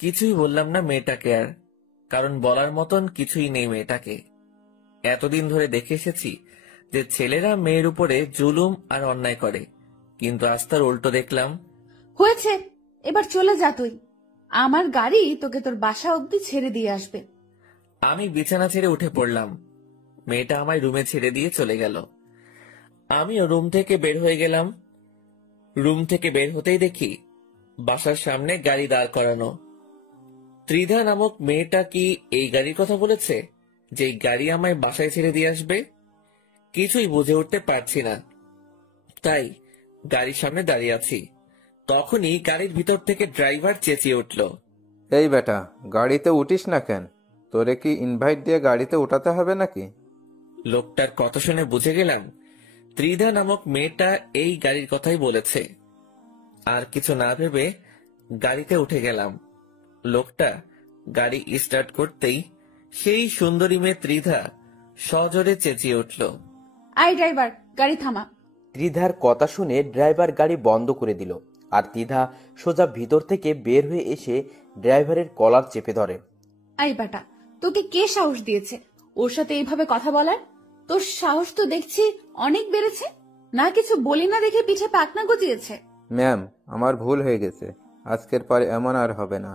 কিছুই বললাম না মেয়েটাকে আর, কারণ বলার মতন কিছুই নেই মেয়েটাকে। এতদিন ধরে দেখে এসেছি যে ছেলেরা মেয়ের উপরে জুলুম আর অন্যায় করে, কিন্তু আজ তার উল্টো দেখলাম। হয়েছে, এবার চলে যা তুই। আমার গাড়ি তোকে তোর বাসা অবধি ছেড়ে দিয়ে আসবে। আমি বিছানা ছেড়ে উঠে পড়লাম। মেয়েটা আমায় রুমে ছেড়ে দিয়ে চলে গেল। আমিও রুম থেকে বের হয়ে গেলাম। রুম থেকে বের হতেই দেখি বাসার সামনে গাড়ি দাঁড় করানো। ত্রিধা নামক মেয়েটা কি এই গাড়ির কথা বলেছে, যে গাড়ি আমায় বাসায় ছেড়ে দিয়ে আসবে? কিছুই বুঝে উঠতে পারছি না, তাই গাড়ির সামনে দাঁড়িয়ে আছি। তখনই গাড়ির ভিতর থেকে ড্রাইভার চেঁচিয়ে উঠল, এই বেটা, গাড়িতে উঠিস না কেন? তোরে কি ইনভাইট দিয়ে গাড়িতে উঠাতে হবে নাকি? লোকটার কথা শুনে বুঝে গেলাম ত্রিধা নামক মেয়েটা এই গাড়ির কথাই বলেছে। আর কিছু না ভেবে গাড়িতে উঠে গেলাম। লোকটা গাড়ি স্টার্ট করতেই সেই সুন্দরী মেয়ে ত্রিধা সজোরে চেঁচিয়ে উঠল, আই ড্রাইভার, গাড়ি থামা। ত্রিধার কথা শুনে ড্রাইভার গাড়ি বন্ধ করে দিল, আর ত্রিধা সোজা ভিতর থেকে বের হয়ে এসে ড্রাইভারের কলার চেপে ধরে। আই বেটা, তোকে কে সাহস দিয়েছে ওর সাথে এইভাবে কথা বলার? তোর সাহস তো দেখছি অনেক বেড়েছে। না কিছু বলি না দেখে পিঠে পাকনা গজিয়েছে। ম্যাম, আমার ভুল হয়ে গেছে। আজকের পরে এমন আর হবে না।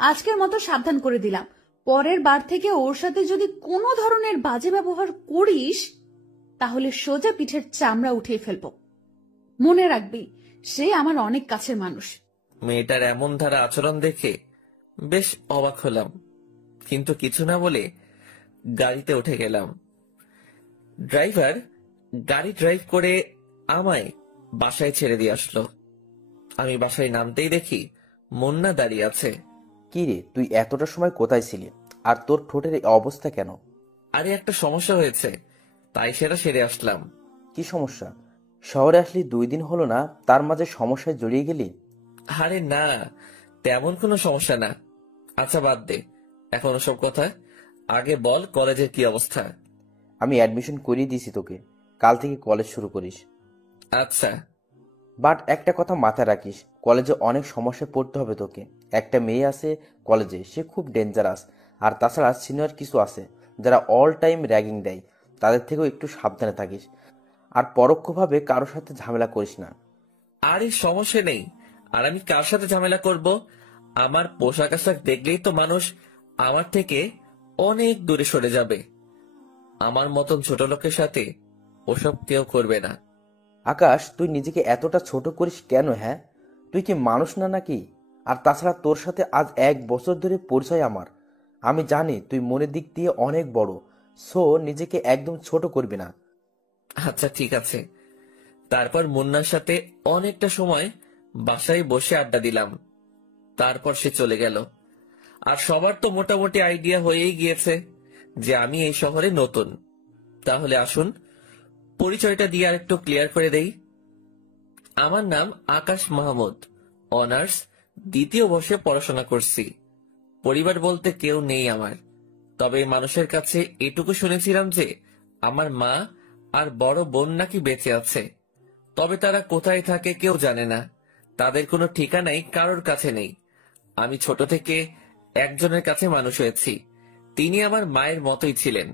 আজকের মতো সাবধান করে দিলাম, পরের বার থেকে ওর সাথে যদি কোনো ধরনের বাজে ব্যবহার করিস তাহলে সোজা পিঠের চামড়া উঠিয়ে ফেলবো। মনে রাখবি, সে আমার অনেক কাছের মানুষ। মেয়েটার এমন ধারা আচরণ দেখে বেশ অবাক হলাম, কিন্তু কিছু না বলে গাড়িতে উঠে গেলাম। ড্রাইভার গাড়ি ড্রাইভ করে আমায় বাসায় ছেড়ে দিয়ে আসলো। আমি বাসায় নামতেই দেখি মুন্না দাঁড়িয়ে আছে। কি রে, তুই এতটা সময় কোথায় ছিলি? আর তোর ঠোঁটের এই অবস্থা কেন? আরে একটা সমস্যা হয়েছে, তাই সেটা সেরে আসলাম। কি সমস্যা? শহরে আসলি 2 দিন হলো না, তার মাঝে সমস্যায় জড়িয়ে গেলি? আরে না, তেমন কোনো সমস্যা না। আচ্ছা বাদ দে এখন ওসব কথা, আগে বল কলেজের কি অবস্থা। আমি অ্যাডমিশন করিয়ে দিয়েছি তোকে, কাল থেকে কলেজ শুরু করিস। আচ্ছা। বাট একটা কথা মাথায় রাখিস, কলেজে অনেক সমস্যায় পড়তে হবে তোকে। একটা মেয়ে আছে কলেজে, সে খুব ডেঞ্জারাস। আর তাছাড়া সিনিয়র কিছু আছে যারা অল টাইম র্যাগিং দেয়, তাদের থেকেও একটু সাবধানে থাকিস। আর পরোক্ষভাবে কারোর সাথে ঝামেলা করিস না। আরে সমস্যা নেই, আর আমি কার সাথে ঝামেলা করব? আমার পোশাক আশাক দেখলেই তো মানুষ আমার থেকে অনেক দূরে সরে যাবে। আমার মতন ছোট লোকের সাথে ওসব কেউ করবে না। আকাশ, তুই নিজেকে এতটা ছোট করিস কেন? হ্যাঁ, তুই কি মানুষ না নাকি? আর তাছাড়া তোর সাথে আজ 1 বছর ধরে পরিচয় আমার। আমি জানি তুই মনের দিক দিয়ে অনেক বড়। সো নিজেকে একদম ছোট করবি না। আচ্ছা ঠিক আছে। তারপর মুন্নার সাথে অনেকটা সময় বাসায় বসে আড্ডা দিলাম। তারপর সে চলে গেল। আর সবার তো মোটামুটি আইডিয়া হয়েই গিয়েছে যে আমি এই শহরে নতুন। তাহলে আসুন পরিচয়টা দিয়ে আর একটু ক্লিয়ার করে দেই। আমার নাম আকাশ মাহমুদ, অনার্স 2য় বর্ষে পড়াশোনা করছি। পরিবার বলতে কেউ নেই আমার, তবে মানুষের কাছে এটুকু শুনেছিলাম যে আমার মা আর বড় বোন নাকি বেঁচে আছে, তবে তারা কোথায় থাকে কেউ জানে না। তাদের কোনো ঠিকানাই কারোর কাছে নেই। আমি ছোট থেকে একজনের কাছে মানুষ হয়েছি। তিনি আমার মায়ের মতোই ছিলেন,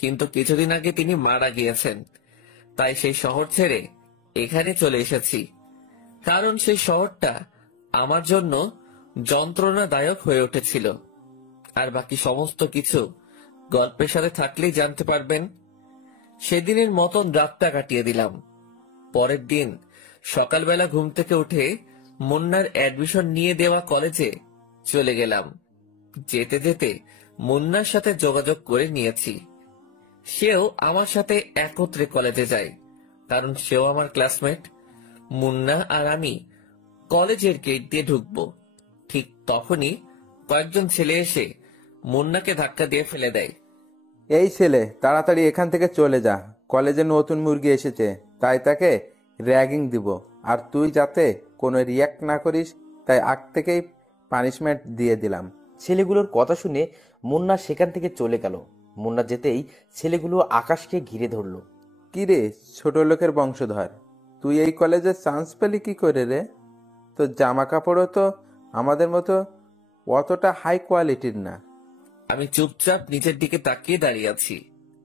কিন্তু কিছুদিন আগে তিনি মারা গিয়েছেন। তাই সেই শহর ছেড়ে এখানে চলে এসেছি, কারণ সেই শহরটা আমার জন্য যন্ত্রণাদায়ক হয়ে উঠেছিল। আর বাকি সমস্ত কিছু গল্পের সাথে থাকলেই জানতে পারবেন। সেদিনের মতন রাতটা কাটিয়ে দিলাম। পরের দিন সকালবেলা ঘুম থেকে উঠে মুন্নার অ্যাডমিশন নিয়ে দেওয়া কলেজে চলে গেলাম। যেতে যেতে মুন্নার সাথে যোগাযোগ করে নিয়েছি। সেও আমার সাথে একত্রে কলেজে যায়, কারণ সেও আমার ক্লাসমেট। মুন্না আর আমি কলেজের গেট দিয়ে ঢুকবো, ঠিক তখনই কয়েকজন ছেলে এসে মুন্নাকে ধাক্কা দিয়ে ফেলে দেয়। এই ছেলে, তাড়াতাড়ি এখান থেকে চলে যা। কলেজে নতুন মুরগি এসেছে, তাই তাকে র্যাগিং দিব। আর তুই যাতে কোনো রিয়াক্ট না করিস, তাই আগ থেকেই পানিশমেন্ট দিয়ে দিলাম। ছেলেগুলোর কথা শুনে মুন্না সেখান থেকে চলে গেল। মুন্না যেতেই ছেলেগুলো আকাশকে ঘিরে ধরলো। কি রে ছোট লোকের বংশধর, তুই এই কলেজে চান্স পেলি কি করে রে? তোর জামা কাপড়ও তো আমাদের মতো অতটা হাই কোয়ালিটির না। আমি চুপচাপ নিচের দিকে তাকিয়ে দাঁড়িয়ে আছি।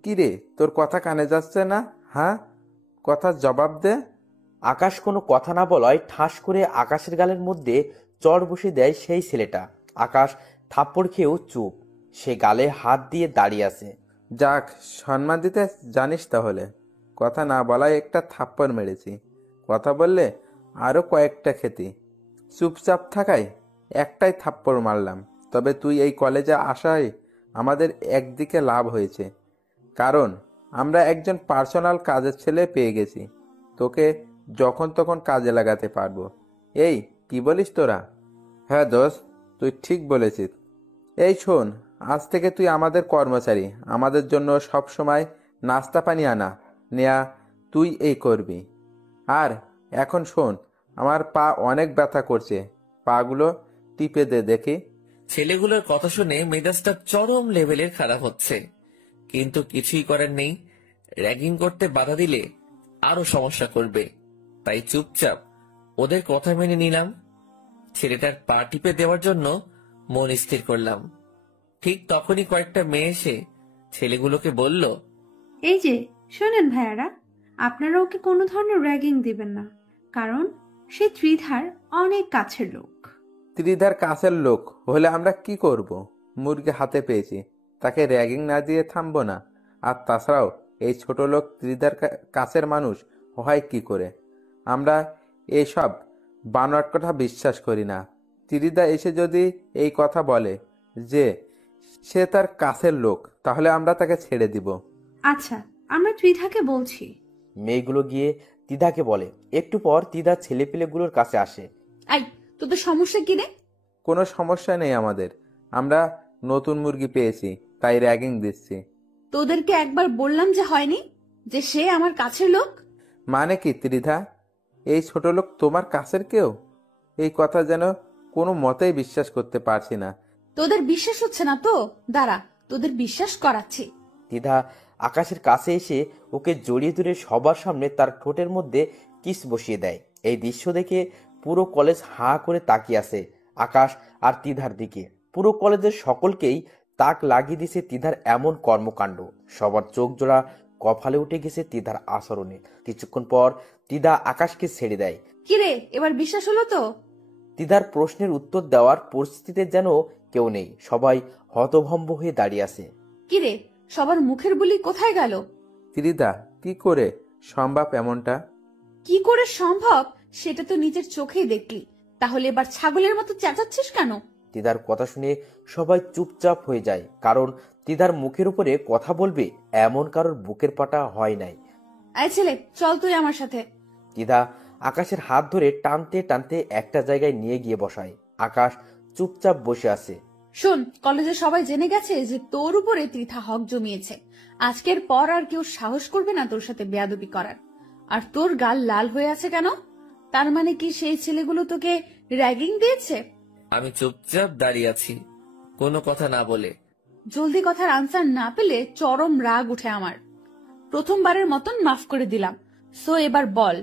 কিরে, তোর কথা কানে যাচ্ছে না? হ্যাঁ, কথার জবাব দে। আকাশ কোনো কথা না বলায় ঠাস করে আকাশের গালের মধ্যে চড় বসে দেয় সেই ছেলেটা। আকাশ থাপ্পড় খেয়েও চুপ, সে গালে হাত দিয়ে দাঁড়িয়ে আছে। যাক, সম্মান দিতে জানিস তাহলে। কথা না বলায় একটা থাপ্পড় মেরেছি, কথা বললে আরো কয়েকটা খেতি। চুপচাপ থাকায় একটাই থাপ্পড় মারলাম। তবে তুই এই কলেজে আসায় আমাদের একদিকে লাভ হয়েছে, কারণ আমরা একজন পার্সোনাল কাজের ছেলে পেয়ে গেছি। তোকে যখন তখন কাজে লাগাতে পারবো। এই কি বলিস তোরা? হ্যাঁ দোস্ত, তুই ঠিক বলেছিস। এই শোন, আজ থেকে তুই আমাদের কর্মচারী। আমাদের জন্য সব সময় নাস্তা পানি আনা নেয়া তুই এই করবি। আর এখন শোন, আমার পা অনেক ব্যথা করছে, পাগুলো টিপে দে দেখি। ছেলেগুলোর কথা শুনে মেজাজটা চরম লেভেলের খারাপ হচ্ছে, কিন্তু কিছুই করার নেই। র্যাগিং করতে বাধা দিলে আরো সমস্যা করবে, তাই চুপচাপ ওদের কথা মেনে নিলাম। ছেলেটার পা টিপে দেওয়ার জন্য মন স্থির করলাম। ঠিক তখনই কয়েকটা মেয়ে এসে ছেলেগুলোকে বলল, এই যে শোনেন ভাইয়ারা, আপনারা ওকে কোনো ধরনের র্যাগিং দিবেন না, কারণ সে ত্রিধার অনেক কাছের লোক। ত্রিধার কাছের লোক হলে আমরা কি করব? মুরগি হাতে পেয়েছি, তাকে র্যাগিং না দিয়ে থামবো না? আর তাছাড়াও এই ছোট লোক ত্রিধার কাছের মানুষ হয় কি করে? আমরা এইসব বানোয়াট কথা বিশ্বাস করি না। ত্রিধা এসে যদি এই কথা বলে যে সে তার কাছের লোক, তাহলে আমরা তাকে ছেড়ে দিব। আচ্ছা, আমরা ত্রিধাকে বলছি। মেয়েগুলো গিয়ে তিধাকে বলে। একটু পর তিধা ছেলেপিলেগুলোর কাছে আসে। আই, তোদের সমস্যা কি রে? কোনো সমস্যা নেই আমাদের, আমরা নতুন মুরগি পেয়েছি তাই র্যাগিং দিচ্ছি। তোদেরকে একবার বললাম যে হয়নি, যে সে আমার কাছের লোক। মানে কি ত্রিধা, এই ছোট লোক তোমার কাছের কেউ? এই কথা যেন কোনো মতেই বিশ্বাস করতে পারছি না। তোদের বিশ্বাস হচ্ছে না তো? দাঁড়া, তোদের বিশ্বাস করাচ্ছি। তিধা আকাশের কাছে এসে ওকে জড়িয়ে ধরে সবার সামনে তার ঠোঁটের মধ্যে কিস বসিয়ে দেয়। এই দৃশ্য দেখে পুরো কলেজ হাঁ করে তাকিয়ে আছে আকাশ আর তিধার দিকে। পুরো কলেজের সকলকেই তাক লাগিয়ে দিয়েছে তিধার এমন কর্মকাণ্ড। সবার চোখ জোড়া কপালে উঠে গেছে তিধার আচরণে। কিছুক্ষণ পর তিধা আকাশকে ছেড়ে দেয়। কিরে, এবার বিশ্বাস হলো তো? তিধার প্রশ্নের উত্তর দেওয়ার পরিস্থিতিতে যেন কেউ নেই, সবাই হতভম্ব হয়ে দাঁড়িয়ে আছে। কিরে, সবার মুখের বুলি কোথায় গেল? ত্রিধা, কি করে সম্ভব এমনটা? কি করে সম্ভব সেটা তো নিজের চোখেই দেখলি, তাহলে এবার ছাগলের মতো চেঁচাচ্ছিস কেন? তিধার কথা শুনে সবাই চুপচাপ হয়ে যায়, কারণ তিধার মুখের উপরে কথা বলবে এমন কারোর বুকের পাটা হয় নাই। আয় ছেলে, চল তুই আমার সাথে। তিধা আকাশের হাত ধরে টানতে টানতে একটা জায়গায় নিয়ে গিয়ে বসায়। আকাশ চুপচাপ বসে আছে। শোন, কলেজে সবাই জেনে গেছে যে তোর উপরে ত্রিধা হক জমিয়েছে। আজকের পর আর কেউ সাহস করবে না তোর সাথে বেয়াদবি করার। আর তোর গাল লাল হয়ে আছে কেন? তার মানে কি সেই ছেলেগুলো তোকে র্যাগিং দিয়েছে? আমি চুপচাপ দাঁড়িয়ে আছি, কোনো কথা না বলে। জলদি কথার আনসার না পেলে চরম রাগ উঠে আমার। প্রথমবারের মতন মাফ করে দিলাম, সো এবার বল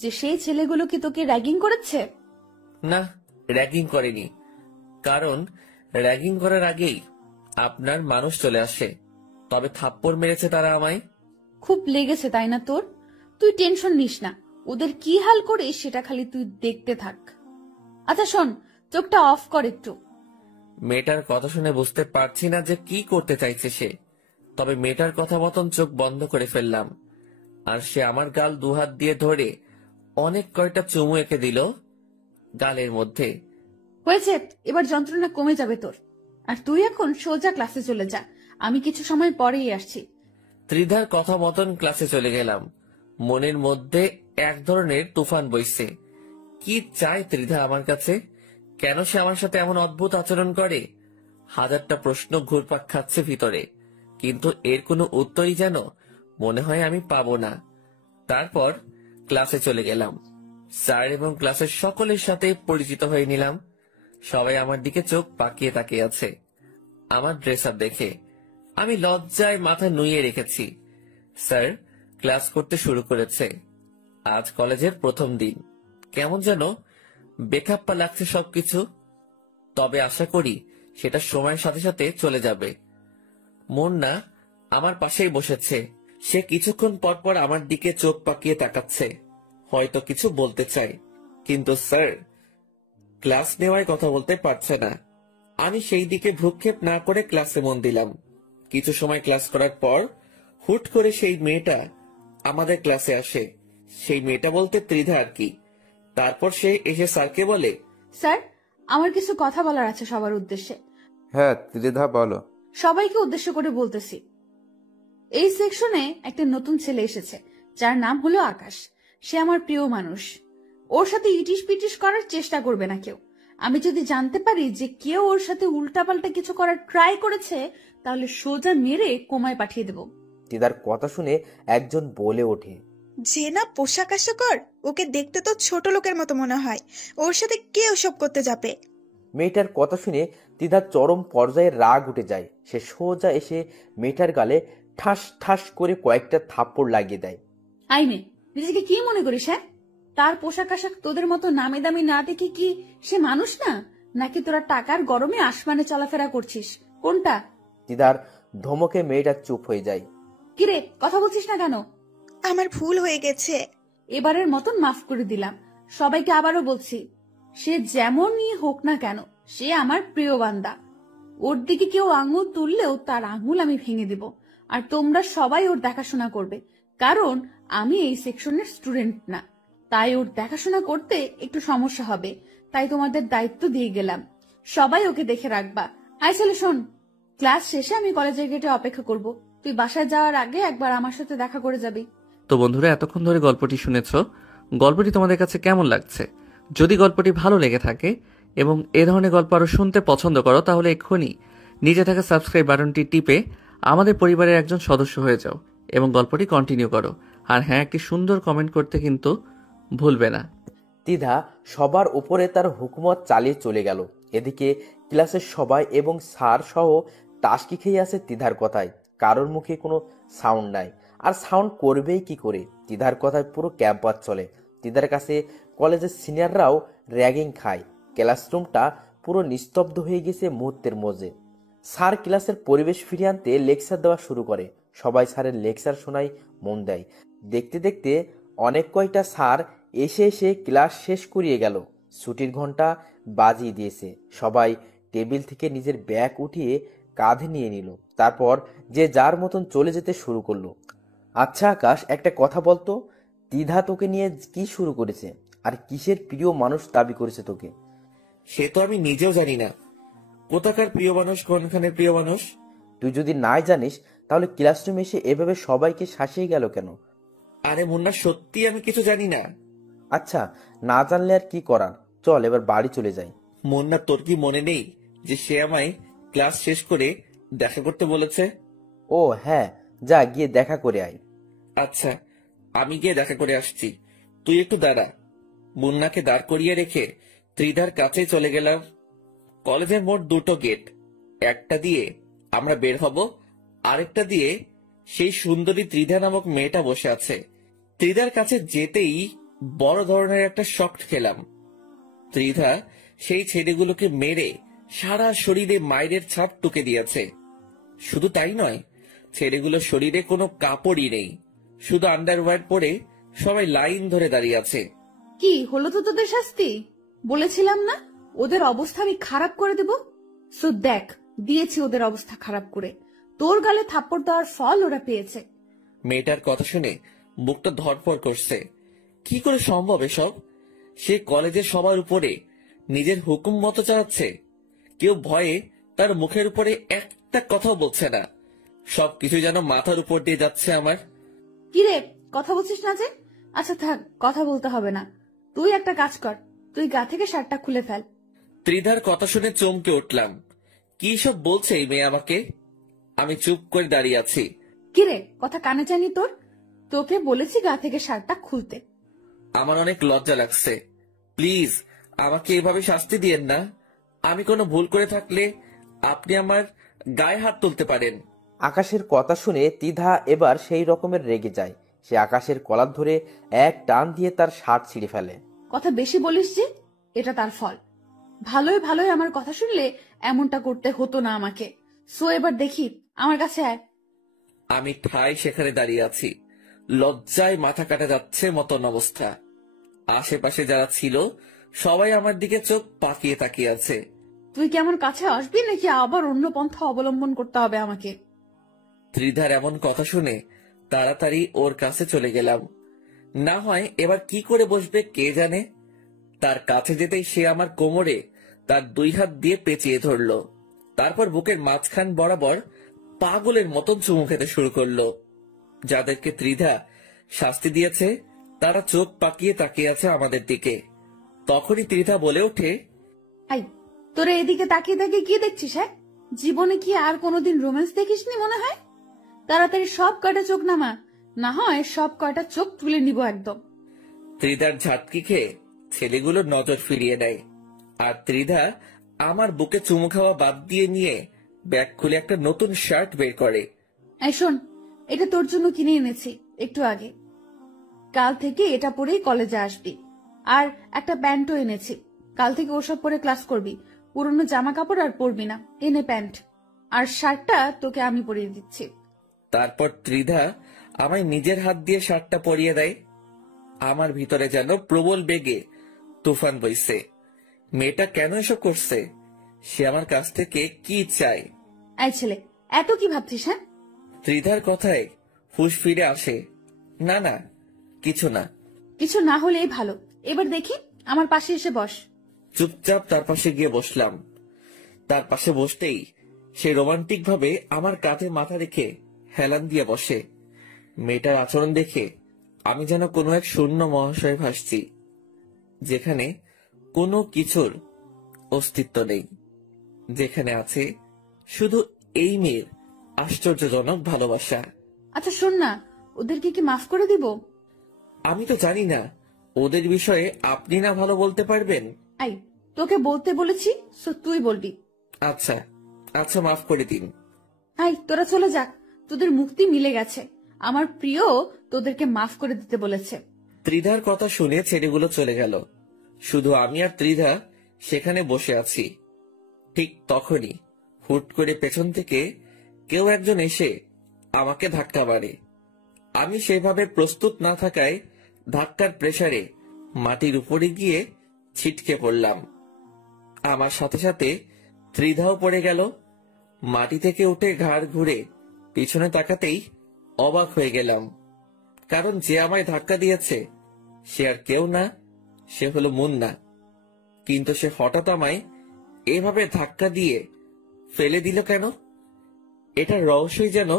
যে সেই ছেলেগুলো কি তোকে র্যাগিং করেছে? না, র্যাগিং করেনি, কারণ র্যাগিং করার আগেই আপনার মানুষ চলে আসে। তবে থাপ্পড় মেরেছে তারা আমায়। খুব লেগেছে তাই না তোর? তুই টেনশন নিস না, ওদের কি হাল করে সেটা খালি তুই দেখতে থাক। আচ্ছা শোন, চোখটা অফ কর একটু। মেয়েটার কথা শুনে বুঝতে পারছি না যে কি করতে চাইছে সে, তবে মেয়েটার কথা মতন চোখ বন্ধ করে ফেললাম। আর সে আমার গাল দুহাত দিয়ে ধরে অনেক কয়টা চুমু এঁকে দিল গালের মধ্যে। হয়েছে, এবার যন্ত্রণা কমে যাবে তোর। আর তুই এখন সোজা ক্লাসে চলে যা, আমি কিছু সময় পরেই আসছি। ত্রিধার কথা মতন ক্লাসে চলে গেলাম। মনের মধ্যে এক ধরনের তুফান বইছে। কি চায় ত্রিধা আমার কাছে? কেন সে আমার সাথে এমন অদ্ভুত আচরণ করে? হাজারটা প্রশ্ন ঘুরপাক খাচ্ছে ভিতরে, কিন্তু এর কোনো উত্তরই যেন মনে হয় আমি পাবো না। তারপর ক্লাসে চলে গেলাম। স্যার এবং ক্লাসের সকলের সাথে পরিচিত হয়ে নিলাম। সবাই আমার দিকে চোখ পাকিয়ে তাকিয়ে আছে আমার ড্রেস আপ দেখে। আমি লজ্জায় মাথা নুইয়ে রেখেছি। স্যার ক্লাস করতে শুরু করেছে। আজ কলেজের প্রথম দিন, কেমন যেন বেখাপ্পা লাগছে সবকিছু। তবে আশা করি সেটা সময়ের সাথে সাথে চলে যাবে। মুন্না আমার পাশেই বসেছে। সে কিছুক্ষণ পর পর আমার দিকে চোখ পাকিয়ে তাকাচ্ছে, হয়তো কিছু বলতে চায়, কিন্তু স্যার ক্লাস নেওয়ার কথা বলতে পারছে না। আমি সেই দিকে ভ্রুক্ষেপ না করে ক্লাসে মন দিলাম। কিছু সময় ক্লাস করার পর হুট করে সেই মেয়েটা আমাদের ক্লাসে আসে। সেই মেয়েটা বলতে ত্রিধা আর কি। তারপর সে এসে স্যারকে বলে, স্যার, আমার কিছু কথা বলার আছে সবার উদ্দেশ্যে। হ্যাঁ ত্রিধা বলো। সবাইকে উদ্দেশ্য করে বলতেছি। এই সেকশনে একটা নতুন ছেলে এসেছে, যার নাম হলো আকাশ। সে আমার প্রিয় মানুষ। ওর সাথে ইটিস পিটিস করার চেষ্টা করবে না কেউ। আমি যদি জানতে পারি যে কেউ ওর সাথে উল্টাপাল্টা কিছু করার ট্রাই করেছে, তাহলে সোজা মেরে কোমায় পাঠিয়ে দেব। তিধার কথা শুনে একজন বলে ওঠে, যে না পোশাক আশাকর, ওকে দেখতে তো ছোট লোকের মতো মনে হয়। ওর সাথে কে ওসব করতে যাবে? মেয়েটার কথা শুনে তিধার চরম পর্যায়ে রাগ উঠে যায়। সে সোজা এসে মেয়েটার গালে ঠাস ঠাস করে কয়েকটা থাপ্পড় লাগিয়ে দেয়। আইনে নিজেকে কি মনে করিস? হ্যাঁ, তার পোশাক আশাক তোদের মতো নামি দামি না দেখে কি সে মানুষ না? নাকি তোরা টাকার গরমে আসমানে চলাফেরা করছিস? কোনটা? তিধার ধমকে মেয়েটা চুপ হয়ে যায়। কিরে, কথা বলছিস না কেন? আমার ভুল হয়ে গেছে। এবারের মতন মাফ করে দিলাম। সবাইকে আবারও বলছি, সে যেমনই হোক না কেন, সে আমার প্রিয় বান্দা। ওর দিকে কেউ আঙুল তুললেও তার আঙুল আমি ভেঙে দিব। আর তোমরা সবাই ওর দেখাশোনা করবে, কারণ আমি এই সেকশনের স্টুডেন্ট না। তাই ওর দেখাশোনা করতে একটু সমস্যা হবে, তাই তোমাদের দায়িত্ব দিয়ে গেলাম। সবাই ওকে দেখে রাখবা। আয় চলে শোন, ক্লাস শেষে আমি কলেজের গেটে অপেক্ষা করব। তুই বাসায় যাওয়ার আগে একবার আমার সাথে দেখা করে যাবি। তো বন্ধুরা, এতক্ষণ ধরে গল্পটি শুনেছ। গল্পটি তোমাদের কাছে কেমন লাগছে? যদি গল্পটি ভালো লেগে থাকে এবং এ ধরনের গল্প আরো শুনতে পছন্দ করো, তাহলে এক্ষুনি নিচে থাকা সাবস্ক্রাইব বাটনটি টিপে আমাদের পরিবারের একজন সদস্য হয়ে যাও এবং গল্পটি কন্টিনিউ করো। আর হ্যাঁ, একটি সুন্দর কমেন্ট করতে কিন্তু ভুলবে না। তিধা সবার উপরে তার হুকুমত চালিয়ে চলে গেল। এদিকে ক্লাসের সবাই এবং স্যার সহ টাসকি খেয়ে আছে তিধার কথায়। কারোর মুখে কোনো সাউন্ড নাই, আর সাউন্ড করবেই কি করে? তিধার কথায় পুরো ক্যাম্পাস চলে। তিধার কাছে কলেজের সিনিয়ররাও র্যাগিং খায়। ক্লাসরুমটা পুরো নিস্তব্ধ হয়ে গেছে মুহূর্তের মধ্যে। স্যার ক্লাসের পরিবেশ ফিরিয়ে আনতে লেকচার দেওয়া শুরু করে। সবাই স্যারের লেকচার শোনায় মন দেয়। দেখতে দেখতে অনেক কয়টা স্যার এসে এসে ক্লাস শেষ করিয়ে গেল। ছুটির ঘন্টা বাজিয়ে দিয়েছে। সবাই টেবিল থেকে নিজের ব্যাগ উঠিয়ে কাঁধে নিয়ে নিল। তারপর যে যার মতন চলে যেতে শুরু করলো। আচ্ছা আকাশ, একটা কথা বলতো, দ্বিধা তোকে নিয়ে কি শুরু করেছে? আর কিসের প্রিয় মানুষ দাবি করেছে তোকে? সে তো আমি নিজেও জানি না কোথাকার প্রিয় মানুষ, কোনখানের প্রিয় মানুষ। তুই যদি নাই জানিস, তাহলে ক্লাসরুমে এসে এভাবে সবাইকে শাসিয়ে গেল কেন? আরে মুন্না, সত্যি আমি কিছু জানি না। আচ্ছা, না জানলে আর কি করার, চল এবার বাড়ি চলে যাই। মুন্না, তোর কি মনে নেই যে সে আমায় ক্লাস শেষ করে দেখা করতে বলেছে? ও হ্যাঁ, যা গিয়ে দেখা করে আয়। আচ্ছা, আমি গিয়ে দেখা করে আসছি, তুই একটু দাঁড়া। মুন্নাকে দাঁড় করিয়ে রেখে ত্রিধার কাছে চলে গেলাম। কলেজের মোট দুটো গেট, একটা দিয়ে আমরা বের হব, আরেকটা দিয়ে সেই সুন্দরী ত্রিধা নামক মেয়েটা বসে আছে। ত্রিধার কাছে যেতেই বড় ধরনের একটা শক খেলাম। ত্রিধা সেই ছেলেগুলোকে মেরে সারা শরীরে মায়ের ছাপ টুকে দিয়েছে। শুধু তাই নয়, ছেলেগুলোর শরীরে কোনো কাপড়ই নেই, শুধু আন্ডারওয়্যার পরে সবাই লাইন ধরে দাঁড়িয়ে আছে। কি হলো তো তোদের শাস্তি? বলেছিলাম না ওদের অবস্থা আমি খারাপ করে দেব? সো দেখ, দিয়েছি ওদের অবস্থা খারাপ করে। তোর গালে থাপ্পড় দেওয়ার ফল ওরা পেয়েছে। মেয়েটার কথা শুনে বুকটা ধড়ফড় করছে। কি করে সম্ভব এসব? সে কলেজের সবার উপরে নিজের হুকুম মতো চালাচ্ছে। কেউ ভয়ে তার মুখের উপরে একটা কথাও বলছে না। সবকিছু যেন মাথার উপর দিয়ে যাচ্ছে আমার। কিরে, কথা বলছিস না যে? আচ্ছা থাক, কথা বলতে হবে না। তুই একটা কাজ কর, তুই গা থেকে শার্টটা খুলে ফেল। ত্রিধার কথা শুনে চমকে উঠলাম। কি সব বলছে এই মেয়ে আমাকে? আমি চুপ করে দাঁড়িয়ে আছি। কিরে, কথা কানে জানি তোর? তোকে বলেছি গা থেকে শার্টটা খুলতে। আমার অনেক লজ্জা লাগছে। প্লিজ আমাকে এভাবে শাস্তি দিয়েন না। আমি কোনো ভুল করে থাকলে আপনি আমার গায়ে হাত তুলতে পারেন। আকাশের কথা শুনে তিধা এবার সেই রকমের রেগে যায়। সে আকাশের কলার ধরে এক টান দিয়ে তার শার্ট ছিঁড়ে ফেলে। কথা বেশি বলিস যে, এটা তার ফল। ভালোই ভালোই আমার কথা শুনলে এমনটা করতে হতো না আমাকে। সো এবার দেখি, আমার কাছে আয়। আমি ঠায় সেখানে দাঁড়িয়ে আছি, লজ্জায় মাথা কাটা যাচ্ছে মতন অবস্থা। আশেপাশে যারা ছিল সবাই আমার দিকে চোখ পাকিয়ে তাকিয়ে আছে। তুই কি আমার কাছে আসবি নাকি আবার অন্য পন্থা অবলম্বন করতে হবে আমাকে? ত্রিধার এমন কথা শুনে তাড়াতাড়ি ওর কাছে চলে গেলাম। না হয় এবার কি করে বসবে কে জানে। তার কাছে যেতেই সে আমার কোমরে তার 2 হাত দিয়ে পেঁচিয়ে ধরলো। তারপর বুকের মাঝখান বরাবর পাগলের মতন চুমু খেতে শুরু করলো। যাদেরকে ত্রিধা শাস্তি দিয়েছে তারা চোখ পাকিয়ে তাকিয়ে আছে আমাদের দিকে। তখনই ত্রিধা বলে ওঠে, আই, তোরে এদিকে তাকিয়ে তাকিয়ে কি দেখছিস? হ্যাঁ, জীবনে কি আর কোনোদিন রোম্যান্স দেখিসনি মনে হয়? তাড়াতাড়ি সব কয়টা চোখ নামা, না হয় সব কয়টা চোখ তুলে নিব একদম। ত্রিধার ঝাটকি খেয়ে ছেলেগুলোর নজর ফিরিয়ে নেয়। আর ত্রিধা আমার বুকে চুমু খাওয়া বাদ দিয়ে নিয়ে ব্যাগ খুলে একটা নতুন শার্ট বের করে। এই শোন, এটা তোর জন্য কিনে এনেছি একটু আগে। কাল থেকে এটা পরেই কলেজে আসবি। আর একটা প্যান্টও এনেছি, কাল থেকে ওসব পরে ক্লাস করবি। পুরনো জামা কাপড় আর পরবি না। এনে প্যান্ট, আর শার্টটা তোকে আমি পরিয়ে দিচ্ছি। তারপর ত্রিধা আমায় নিজের হাত দিয়ে শার্টটা পরিয়ে দেয়। আমার ভিতরে যেন প্রবল বেগে তুফান বইছে। মেয়েটা কেন এসব করছে? সে আমার কাছ থেকে কি চায়? এই ছেলে, এত কি ভাবছিস? হ্যাঁ, ত্রিধার কথায় হুঁশ ফিরে আসে। না না, কিছু না। কিছু না হলেই ভালো। এবার দেখি, আমার পাশে এসে বস। চুপচাপ তার পাশে গিয়ে বসলাম। তার পাশে বসতেই সে রোমান্টিক ভাবে আমার কাঁধে মাথা রেখে হেলান দিয়ে বসে। মেয়েটার আচরণ দেখে আমি যেন কোনো এক শূন্য মহাশয়ে ভাসছি, যেখানে কোনো কিছুর অস্তিত্ব নেই, যেখানে আছে শুধু এই মেয়ের আশ্চর্যজনক ভালোবাসা। আচ্ছা শোন না, ওদেরকে কি মাফ করে দিব? আমি তো জানি না, ওদের বিষয়ে আপনি না ভালো বলতে পারবেন। আই, তোকে বলতে বলেছি, সো তুই বলবি। আচ্ছা আচ্ছা, মাফ করে দিন। আই, তোরা চলে যা, তোদের মুক্তি মিলে গেছে। আমার প্রিয় তোদেরকে মাফ করে দিতে বলেছে। ত্রিধার কথা শুনে ছেলেগুলো চলে গেল। শুধু আমি আর ত্রিধা সেখানে বসে আছি। ঠিক তখনই হুট করে পেছন থেকে কেউ একজন এসে আমাকে ধাক্কা মারে। আমি সেভাবে প্রস্তুত না থাকায় ধাক্কার প্রেসারে মাটির উপরে গিয়ে ছিটকে পড়লাম। আমার সাথে সাথে ত্রিধাও পড়ে গেল। মাটি থেকে উঠে ঘাড় ঘুরে পিছনে তাকাতেই অবাক হয়ে গেলাম, কারণ যে আমায় ধাক্কা দিয়েছে সে আর কেউ না, সে হলো মুন্না। কিন্তু সে হঠাৎ আমায় এভাবে ধাক্কা দিয়ে ফেলে দিল কেন? এটার রহস্যই যেন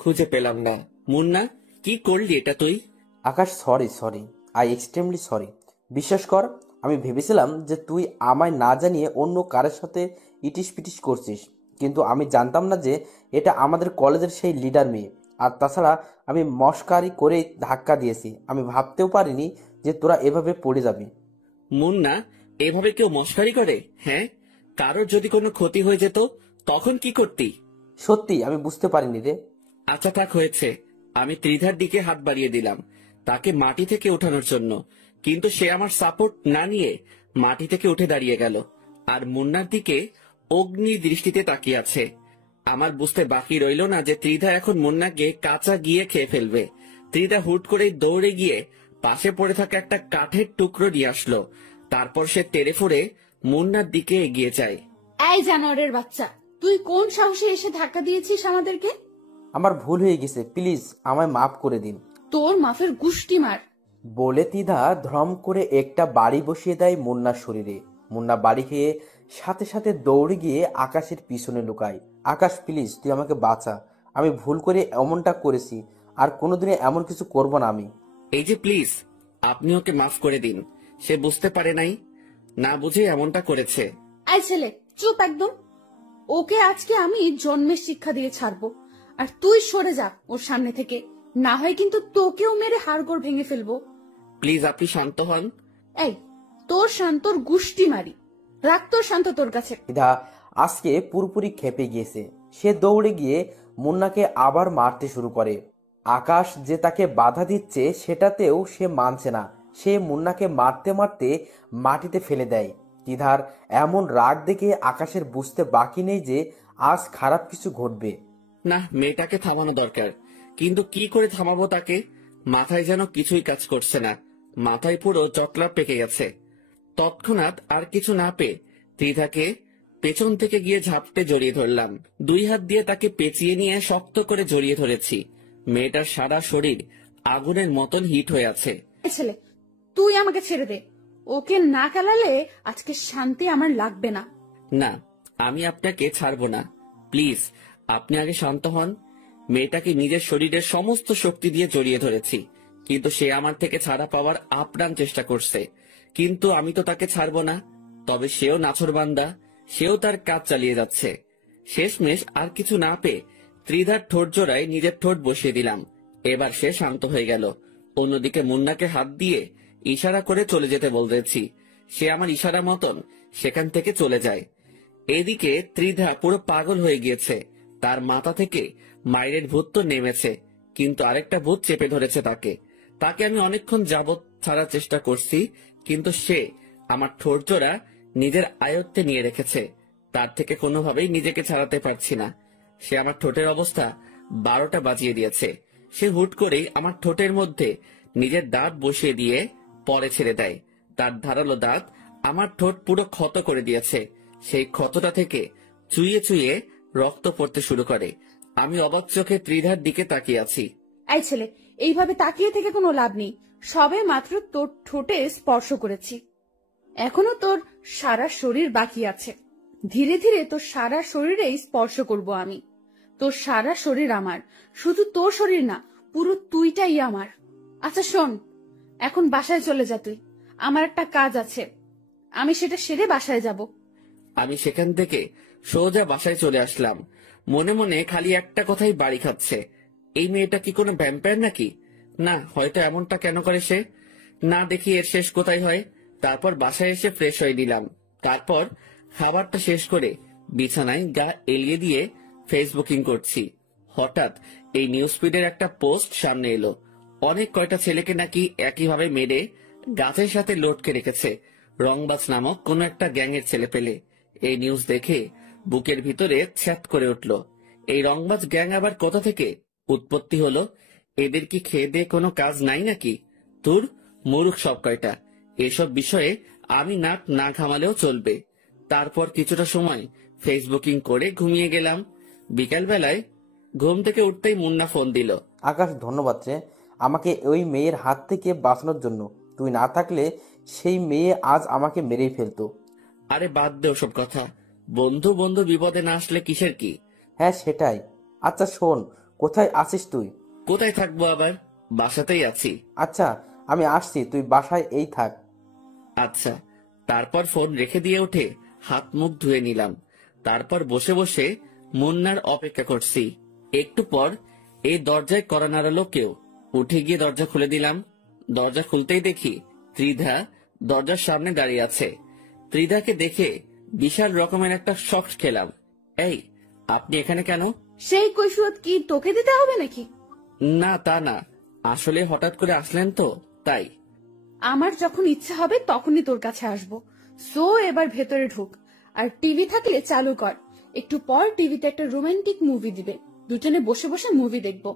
খুঁজে পেলাম না। মুন্না, কি করলি এটা তুই? আকাশ, সরি, আই এক্সট্রিমলি সরি। বিশ্বাস কর, আমি ভেবেছিলাম যে তুই আমায় না জানিয়ে অন্য কারের সাথে ইটিস পিটিস করছিস, কিন্তু আমি জানতাম না যে এটা আমাদের কলেজের সেই লিডার মেয়ে। আর তাছাড়া আমি মস্কারি করে ধাক্কা দিয়েছি, আমি ভাবতেও পারিনি যে তোরা এভাবে পড়ে যাবি। মুন্না, এভাবে কেউ মশকারি করে? হ্যাঁ, কারোর যদি কোনো ক্ষতি হয়ে যেত তখন কি করতি? সত্যি আমি বুঝতে পারিনি রে। আচ্ছা থাক, হয়েছে। আমি ত্রিধার দিকে হাত বাড়িয়ে দিলাম তাকে মাটি থেকে ওঠানোর জন্য, কিন্তু সে আমার সাপোর্ট না নিয়ে মাটি থেকে উঠে দাঁড়িয়ে গেল আর মুন্নার দিকে অগ্নি দৃষ্টিতে তাকিয়ে আছে। আমার বুঝতে বাকি রইল না যে ত্রিধা এখন মুন্নাকে কাঁচা গিয়ে খেয়ে ফেলবে। ত্রিধা হুট করে দৌড়ে গিয়ে পাশে পড়ে থাকা একটা কাঠের টুকরো নিয়ে আসলো। তারপর সে তেড়ে ফুড়ে মুন্নার দিকে এগিয়ে যায়। এই জানোয়ারের বাচ্চা, তুই কোন সাহসে এসে ধাক্কা দিয়েছিস আমাদেরকে? আমার ভুল হয়ে গেছে, প্লিজ আমায় মাফ করে দিন। তোর মাফের গুষ্টি মার। বলে ত্রিধা ধ্রম করে একটা বাড়ি বসিয়ে দেয় মুন্নার শরীরে। মুন্না বাড়ি খেয়ে সাথে সাথে দৌড়ে গিয়ে আকাশের পিছনে লুকায়। আকাশ, প্লিজ তুই আমাকে বাঁচা, আমি ভুল করে এমনটা করেছি, আর কোনোদিনে এমন কিছু করব না আমি। এই যে প্লিজ, আপনি ওকে মাফ করে দিন। সে বুঝতে পারে নাই, না বুঝে এমনটা করেছে। এই ছেলে চুপ একদম। ওকে আজকে আমি জন্মের শিক্ষা দিয়ে ছাড়বো, আর তুই সরে যা ওর সামনে থেকে, না হয় কিন্তু তোকেও মেরে হাড়গোড় ভেঙে ফেলবো। প্লিজ আপনি শান্ত হন। এই, তোর শান্তর গুষ্টি মারি। রাখ তোর শান্ত তোর কাছে। ত্রিধা আজকে পুরোপুরি খেপে গিয়েছে। সে দৌড়ে গিয়ে মুন্নাকে আবার মারতে শুরু করে। আকাশ যে তাকে বাধা দিচ্ছে সেটাতেও সে মানছে না। সে মুন্নাকে মারতে মারতে মাটিতে ফেলে দেয়। ত্রিধার এমন রাগ দেখে আকাশের বুঝতে বাকি নেই যে আজ খারাপ কিছু ঘটবে। না, মেয়েটাকে থামানো দরকার, কিন্তু কি করে থামাবো তাকে? মাথায় যেন কিছুই কাজ করছে না, মাথায় পুরো চকলা পেকে গেছে। তৎক্ষণাৎ আর কিছু না পেয়ে ত্রিধাকে পেছন থেকে গিয়ে ঝাপটে জড়িয়ে ধরলাম। 2 হাত দিয়ে তাকে পেঁচিয়ে নিয়ে শক্ত করে জড়িয়ে ধরেছি। মেয়েটার সারা শরীর আগুনের মতন হিট হয়ে আছে। এই ছেলে, তুই আমাকে ছেড়ে দে। ওকে না খেলালে আজকে শান্তি আমার লাগবে না। না, আমি আপনাকে ছাড়বো না। প্লিজ, আপনি আগে শান্ত হন। মেয়েটাকে নিজের শরীরের সমস্ত শক্তি দিয়ে জড়িয়ে ধরেছি, কিন্তু সে আমার থেকে ছাড়া পাওয়ার আপ্রাণ চেষ্টা করছে। কিন্তু আমি তো তাকে ছাড়বো না। তবে সেও নাছোড়বান্দা, সেও তার কাজ চালিয়ে যাচ্ছে। শেষমেশ আর কিছু না পেয়ে ত্রিধার ঠোঁট জোড়ায় নিজের ঠোঁট বসিয়ে দিলাম। এবার সে শান্ত হয়ে গেল। অন্যদিকে মুন্নাকে হাত দিয়ে ইশারা করে চলে যেতে বলতেছি। সে আমার ইশারা মতন সেখান থেকে চলে যায়। এদিকে ত্রিধা পুরো পাগল হয়ে গিয়েছে। তার মাথা থেকে মায়ের ভূত তো নেমেছে, কিন্তু আরেকটা ভূত চেপে ধরেছে তাকে। তাকে আমি অনেকক্ষণ যাবৎ ছাড়ার চেষ্টা করছি, কিন্তু সে আমার ঠোঁট জোড়া নিজের আয়ত্তে নিয়ে রেখেছে। তার থেকে কোনোভাবেই নিজেকে ছাড়াতে পারছি না। সে আমার ঠোঁটের অবস্থা 12টা বাজিয়ে দিয়েছে। সে হুট করেই আমার ঠোঁটের মধ্যে নিজের দাঁত বসিয়ে দিয়ে পরে ছেড়ে দেয়। তার ধারালো দাঁত আমার ঠোঁট পুরো ক্ষত করে দিয়েছে। সেই ক্ষতটা থেকে চুইয়ে চুইয়ে রক্ত পড়তে শুরু করে। আমি অবাক চোখে ত্রিধার দিকে তাকিয়ে আছি। এই ছেলে, এইভাবে তাকিয়ে থেকে কোনো লাভ নেই। সবে মাত্র তোর ঠোঁটে স্পর্শ করেছি, এখনো তোর সারা শরীর বাকি আছে। ধীরে ধীরে তোর সারা শরীরে স্পর্শ করব আমি। তোর সারা শরীর আমার, শুধু তোর শরীর না, পুরো তুইটাই আমার। আচ্ছা শোন, এখন বাসায় চলে যা তুই। আমার একটা কাজ আছে, আমি সেটা সেরে বাসায় যাব। আমি সেখান থেকে সোজা বাসায় চলে আসলাম। মনে মনে খালি একটা কথাই বাড়ি খাচ্ছে, এই মেয়েটা কি কোনো ভ্যাম্পায়ার নাকি? না, হয়তো এমনটা কেন করে সে? না দেখি এর শেষ কোথায় হয়। তারপর বাসায় এসে ফ্রেশ হয়ে নিলাম। তারপর খাবারটা শেষ করে বিছানায় গা এলিয়ে দিয়ে ফেসবুকিং করছি। হঠাৎ এই নিউজ ফিডের একটা পোস্ট সামনে এলো। অনেক কয়টা ছেলেকে নাকি একইভাবে মেরে গাছের সাথে লটকে রেখেছে রংবাজ নামক কোন একটা গ্যাংয়ের ছেলে পেলে। এই নিউজ দেখে বুকের ভিতরে ছ্যাত করে উঠল। এই রংবাজ গ্যাং আবার কোথা থেকে উৎপত্তি হলো? এদের কি খেয়ে দিয়ে কোনো কাজ নাই নাকি? তোর মূর্খ সব কয়টা। এসব বিষয়ে আমি নাক না ঘামালেও চলবে। তারপর কিছুটা সময় ফেসবুকিং করে ঘুমিয়ে গেলাম। বিকাল বেলায় ঘুম থেকে উঠতেই মুন্না ফোন দিল। আকাশ, ধন্যবাদ রে আমাকে ওই মেয়ের হাত থেকে বাঁচানোর জন্য। তুই না থাকলে সেই মেয়ে আজ আমাকে মেরেই ফেলতো। আরে বাদ দে ওসব কথা। বন্ধু বন্ধু বিপদে না আসলে কিসের কি? হ্যাঁ সেটাই। আচ্ছা শোন, কোথায় আছিস তুই? কোথায় থাকবো আবার, বাসাতেই আছি। আচ্ছা আমি আসছি, তুই বাসায় এই থাক। আচ্ছা। তারপর ফোন রেখে দিয়ে উঠে হাত মুখ ধুয়ে নিলাম। তারপর বসে বসে মুন্নার অপেক্ষা করছি। একটু পর এই দরজায় কড়া নাড়ালো কেউ। উঠে গিয়ে দরজা খুলে দিলাম। দরজা খুলতেই দেখি ত্রিধা দরজার সামনে দাঁড়িয়ে আছে। ত্রিধাকে দেখে বিশাল রকমের একটা শক খেলাম। এই, আপনি এখানে কেন? সেই কৈফিয়ত কি তোকে দিতে হবে নাকি? না, তা না, আসলে হঠাৎ করে আসলেন তো তাই। আমার যখন ইচ্ছা হবে তখনই তোর কাছে আসবো। সো এবার ভেতরে ঢুক, আর টিভি থাকলে চালু কর। একটু পর টিভিতে একটা রোমান্টিক মুভি দিবে, দুজনে বসে বসে মুভি দেখবো।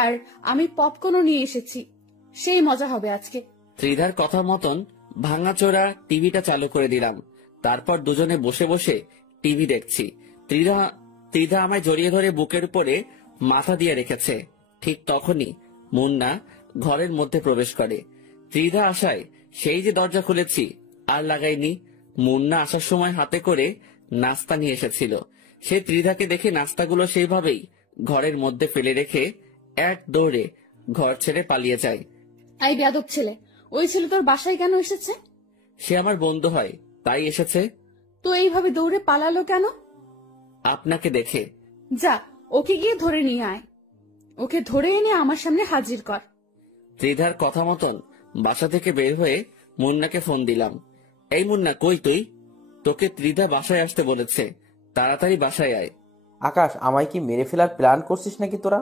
আর আমি পপকর্নও নিয়ে এসেছি, সেই মজা হবে আজকে। ত্রিধার কথা মতন ভাঙাচোরা টিভিটা চালু করে দিলাম। তারপর দুজনে বসে বসে টিভি দেখছি। ত্রিধা আমায় জড়িয়ে ধরে বুকের উপরে মাথা দিয়ে রেখেছে। ঠিক তখনই মুন্না ঘরের মধ্যে প্রবেশ করে। ত্রিধা আসায় সেই যে দরজা খুলেছি আর লাগাইনি। মুন্না আসার সময় হাতে করে নাস্তা নিয়ে এসেছিল। সে ত্রিধাকে দেখে নাস্তাগুলো সেইভাবেই ঘরের মধ্যে ফেলে রেখে এক দৌড়ে ঘর ছেড়ে পালিয়ে যায়। এই বেয়াদব ছেলে, ওই ছেলে তোর বাসায় কেন এসেছে? সে আমার বন্ধু হয়, তাই এসেছে। তো এইভাবে দৌড়ে পালালো কেন? আপনাকে দেখে। যা, ওকে গিয়ে ধরে নিয়ে আয়। ওকে ধরে এনে আমার সামনে হাজির কর। ত্রিধার কথা মতন বাসা থেকে বের হয়ে মুন্নাকে ফোন দিলাম। এই মুন্না, কই তুই? তোকে ত্রিধা বাসায় আসতে বলেছে, তাড়াতাড়ি বাসায় আয়। আকাশ, আমায় কি মেরে ফেলার প্ল্যান করছিস নাকি তোরা?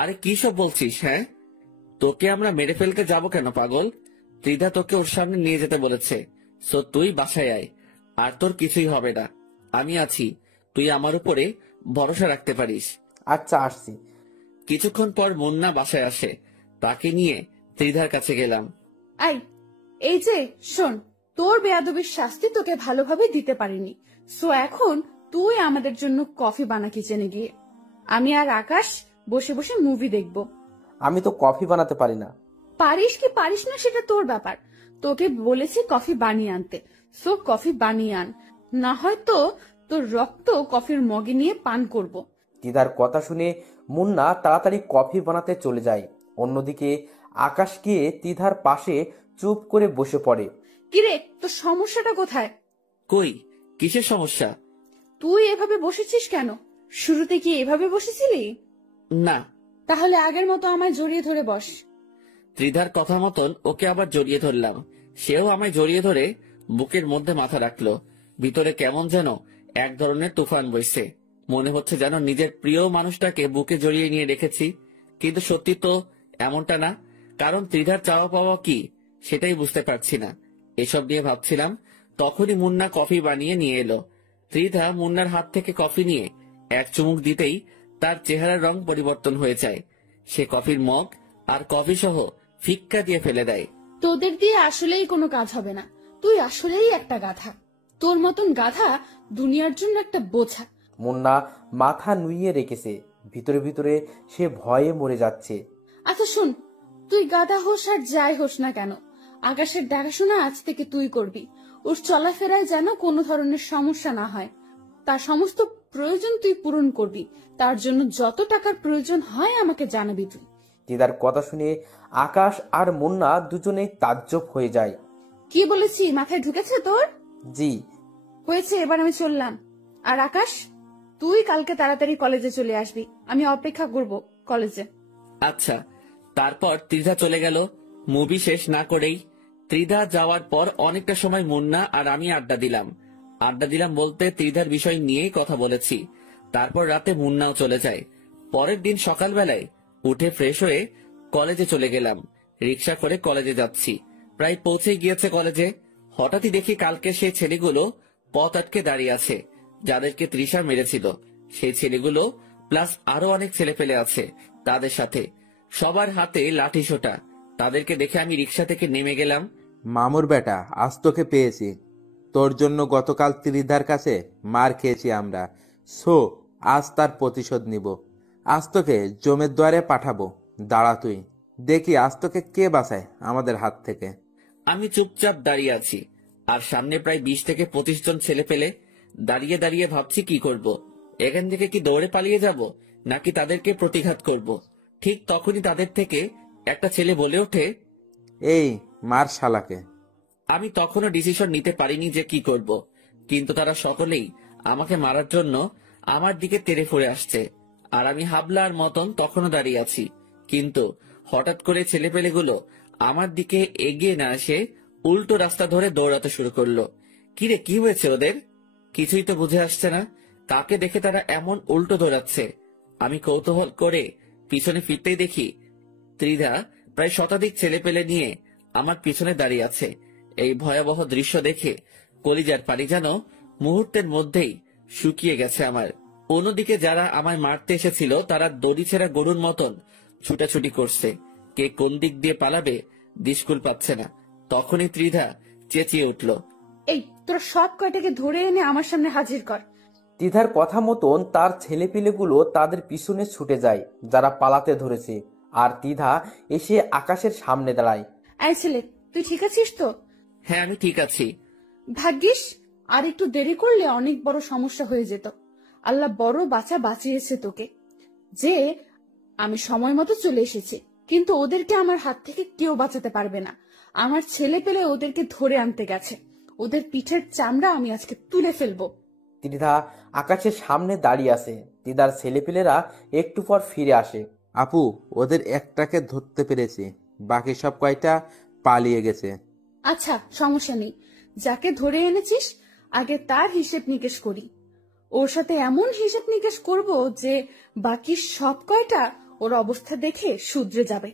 আরে কি সব বলছিস? হ্যাঁ, তোকে আমরা মেরে ফেলতে যাব কেন পাগল? ত্রিধা তোকে ওর সামনে নিয়ে যেতে বলেছে, সো তুই বাসায় আয়। আর তোর কিছুই হবে না। আমি আছি, তুই আমার উপরে ভরসা রাখতে পারিস। আচ্ছা, আসছি। কিছুক্ষণ পর মুন্না বাসায় আসে, তাকে নিয়ে ত্রিধার কাছে গেলাম। এই যে শোন, তোর বেয়াদবির শাস্তি তোকে ভালোভাবে দিতে পারিনি, সো এখন তুই আমাদের জন্য কফি বানা কিচেনে গিয়ে। আমি আর আকাশ বসে বসে মুভি দেখব। আমি তো কফি বানাতে পারি না। পারিস কি পারিস না সেটা তোর ব্যাপার। তোকে বলেছি কফি বানিয়ে আনতে, সো কফি বানিয়ে আন, না হয়তো তোর রক্ত কফির মগে নিয়ে পান করব। দিদার কথা শুনে মুন্না তাড়াতাড়ি কফি বানাতে চলে যায়। অন্যদিকে আকাশ গিয়ে তিধার পাশে চুপ করে বসে পড়ে। কিরে, তোর সমস্যাটা কোথায়? কই, কিসের সমস্যা? তুই এভাবে বসেছিস কেন? শুরুতে কি এভাবে বসেছিলি? না। তাহলে আগের মতো আমায় জড়িয়ে ধরে বস। ত্রিধার কথা মতন ওকে আবার জড়িয়ে ধরলাম। সেও আমায় জড়িয়ে ধরে বুকের মধ্যে মাথা রাখলো। ভিতরে কেমন যেন এক ধরনের তুফান বইছে। মনে হচ্ছে যেন নিজের প্রিয় মানুষটাকে বুকে জড়িয়ে নিয়ে রেখেছি, কিন্তু সত্যি তো এমনটা না। কারণ ত্রিধার চাওয়া পাওয়া কি সেটাই বুঝতে পারছি না। এসব নিয়ে ভাবছিলাম, তখনই মুন্না কফি বানিয়ে নিয়ে এলো। ত্রিধা মুন্নার হাত থেকে কফি নিয়ে এক চুমুক দিতেই তার চেহারার রং পরিবর্তন হয়ে যায়। সে কফির মগ আর কফি সহ ফিক্কা দিয়ে ফেলে দেয়। তোদের দিয়ে আসলেই কোনো কাজ হবে না, তুই আসলেই একটা গাধা। তোর মতন গাধা দুনিয়ার জন্য একটা বোঝা। মুন্না মাথা নুইয়ে রেখেছে। ভিতরে ভিতরে সে ভয়ে মরে যাচ্ছে। আচ্ছা শোন, তুই গাধা হোস আর যাই হোস না কেন, আকাশের দেখাশোনা আজ থেকে তুই করবি। ওর চলাফেরায় যেন কোনো ধরনের সমস্যা না হয়, তার সমস্ত প্রয়োজন তুই পূরণ করবি। তার জন্য যত টাকার প্রয়োজন হয় আমাকে জানাবি তুই। দিদার কথা শুনে আকাশ আর মুন্না দুজনেই তাজ্জব হয়ে যায়। কি বলেছি মাথায় ঢুকেছে তোর? জি। হয়েছে, এবার আমি চললাম। আর আকাশ, তুই কালকে তাড়াতাড়ি কলেজে চলে আসবি, আমি অপেক্ষা করব কলেজে। আচ্ছা। তারপর ত্রিধা চলে গেল। মুভি শেষ না করেই ত্রিধা যাওয়ার পর অনেকটা সময় মুন্না আর আমি আড্ডা দিলাম বলতে ত্রিধার বিষয় নিয়েই কথা বলেছি। তারপর রাতে মুন্নাও চলে যায়। পরের দিন সকালবেলায় উঠে ফ্রেশ হয়ে কলেজে চলে গেলাম। রিক্সা করে কলেজে যাচ্ছি, প্রায় পৌঁছে গিয়েছে কলেজে। হঠাৎই দেখি কালকে সেই ছেলেগুলো পথ আটকে দাঁড়িয়ে আছে, যাদেরকে তৃষা মেরেছিল। সেই ছেলেগুলো প্লাস আরো অনেক ছেলে পেলে আছে তাদের সাথে, সবার হাতে লাঠি সোটা। তাদেরকে দেখে আমি রিক্সা থেকে নেমে গেলাম। মামুর বেটা, আজ তোকে পেয়েছি। তোর জন্য গতকাল ত্রিধার কাছে মার খেয়েছি আমরা, সো আজ তার প্রতিশোধ নিব। আজ তোকে জমের দ্বারে পাঠাবো। দাঁড়া তুই, দেখি আজ তোকে কে বাঁচায় আমাদের হাত থেকে। আমি চুপচাপ দাঁড়িয়ে আছি, আর সামনে প্রায় 20 থেকে 25 জন ছেলে পেলে দাঁড়িয়ে দাঁড়িয়ে ভাবছি কি করব। এখান থেকে কি দৌড়ে পালিয়ে যাব, নাকি তাদেরকে প্রতিঘাত করব। ঠিক তখনই তাদের থেকে একটা ছেলে বলে ওঠে, এই মার শালাকে। আমি তখনও ডিসিশন নিতে পারিনি যে কি করব, কিন্তু তারা সকলেই আমাকে মারার জন্য আমার দিকে তেড়ে ফুরে আসছে। আর আমি হাবলার মতন তখনও দাঁড়িয়ে আছি, কিন্তু হঠাৎ করে ছেলেপেলেগুলো আমার দিকে এগিয়ে না এসে উল্টো রাস্তা ধরে দৌড়াতে শুরু করলো। কিরে, কি হয়েছে ওদের? কিছুই তো বুঝে আসছে না, কাকে দেখে তারা এমন উল্টো দৌড়াচ্ছে। আমি কৌতূহল করে পিছনে ফিরতেই দেখি ত্রিধা প্রায় শতাধিক ছেলেপেলে নিয়ে আমার পিছনে দাঁড়িয়ে আছে। এই ভয়াবহ দৃশ্য দেখে কলিজার পানি যেন মুহূর্তের মধ্যেই শুকিয়ে গেছে আমার। অন্যদিকে যারা আমায় মারতে এসেছিল তারা দড়ি ছেঁড়া গরুর মতন ছুটাছুটি করছে। কে কোন দিক দিয়ে পালাবে দিশকুল পাচ্ছে না। তখনই ত্রিধা চেঁচিয়ে উঠল, এই তোরা সব কয়টাকে ধরে এনে আমার সামনে হাজির কর। তিধার কথা মতন তার ছেলেপিলেগুলো তাদের পিছনে ছুটে যায় যারা পালাতে ধরেছে, আর তিধা এসে আকাশের সামনে দাঁড়ায়। এই ছেলে, তুই ঠিক আছিস তো? হ্যাঁ, আমি ঠিক আছি। ভাগ্যিস, আর একটু দেরি করলে অনেক বড় সমস্যা হয়ে যেত। আল্লাহ বড় বাঁচিয়েছে তোকে, যে আমি সময় মতো চলে এসেছি। কিন্তু ওদেরকে আমার হাত থেকে কেউ বাঁচাতে পারবে না। আমার ছেলে পেলে ওদেরকে ধরে আনতে গেছে, ওদের পিঠের চামড়া আমি আজকে তুলে ফেলবো। তিধা আকাশের সামনে দাঁড়িয়ে আছে। তিধার ছেলেপিলেরা একটু পর ফিরে আসে। আপু, ওদের একটাকে ধরতে পেরেছি, বাকি সব কয়টা পালিয়ে গেছে। আচ্ছা, সমস্যা নেই, যাকে ধরে এনেছিস আগে তার হিসেব নিকেশ করি। ওর সাথে এমন হিসেব নিকেশ করব যে বাকি সব কয়টা ওর অবস্থা দেখে শুধরে যাবে।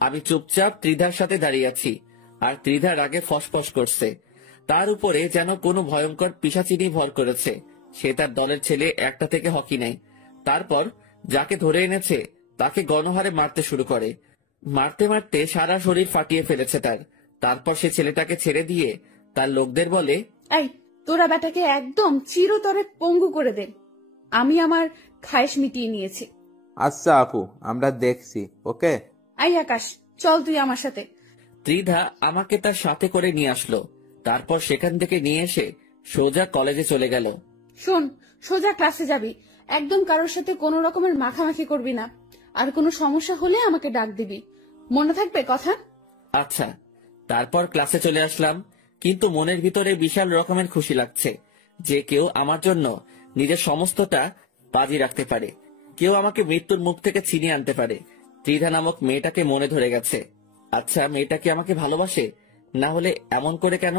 আমি চুপচাপ ত্রিধার সাথে দাঁড়িয়ে আছি, আর ত্রিধার আগে ফসফস করছে। তার উপরে যেন কোনো ভয়ঙ্কর পিশাচিনি ভর করেছে। সে তার দলের ছেলে একটা থেকে হকি নেয়। তারপর যাকে ধরে এনেছে তাকে গণহারে মারতে শুরু করে। মারতে মারতে সারা শরীর ফাটিয়ে ফেলেছে তার। তারপর সে ছেলেটাকে ছেড়ে দিয়ে তার লোকদের বলে, এই তোরা বেটাকে একদম চিরতরে পঙ্গু করে দে। আমি আমার খায়েশ মিটিয়ে নিয়েছি। আচ্ছা আপু, আমরা দেখছি। ওকে। এই আকাশ, চল তুই আমার সাথে। ত্রিধা আমাকে তার সাথে করে নিয়ে আসলো। তারপর সেখান থেকে নিয়ে এসে সোজা কলেজে চলে গেল। শোন, সোজা ক্লাসে যাবি, একদম কারোর সাথে কোনো রকমের মাখামাখি করবি না। আর কোনো সমস্যা হলে আমাকে ডাক দিবি, মনে থাকবে কথা? আচ্ছা। তারপর ক্লাসে চলে আসলাম, কিন্তু মনের ভিতরে বিশাল রকমের খুশি লাগছে যে কেউ আমার জন্য নিজের সমস্তটা বাজি রাখতে পারে, কেউ আমাকে মৃত্যুর মুখ থেকে ছিনিয়ে আনতে পারে। ত্রিধা নামক মেয়েটাকে মনে ধরে গেছে। আচ্ছা, মেয়েটা কি আমাকে ভালোবাসে? না হলে এমন করে কেন?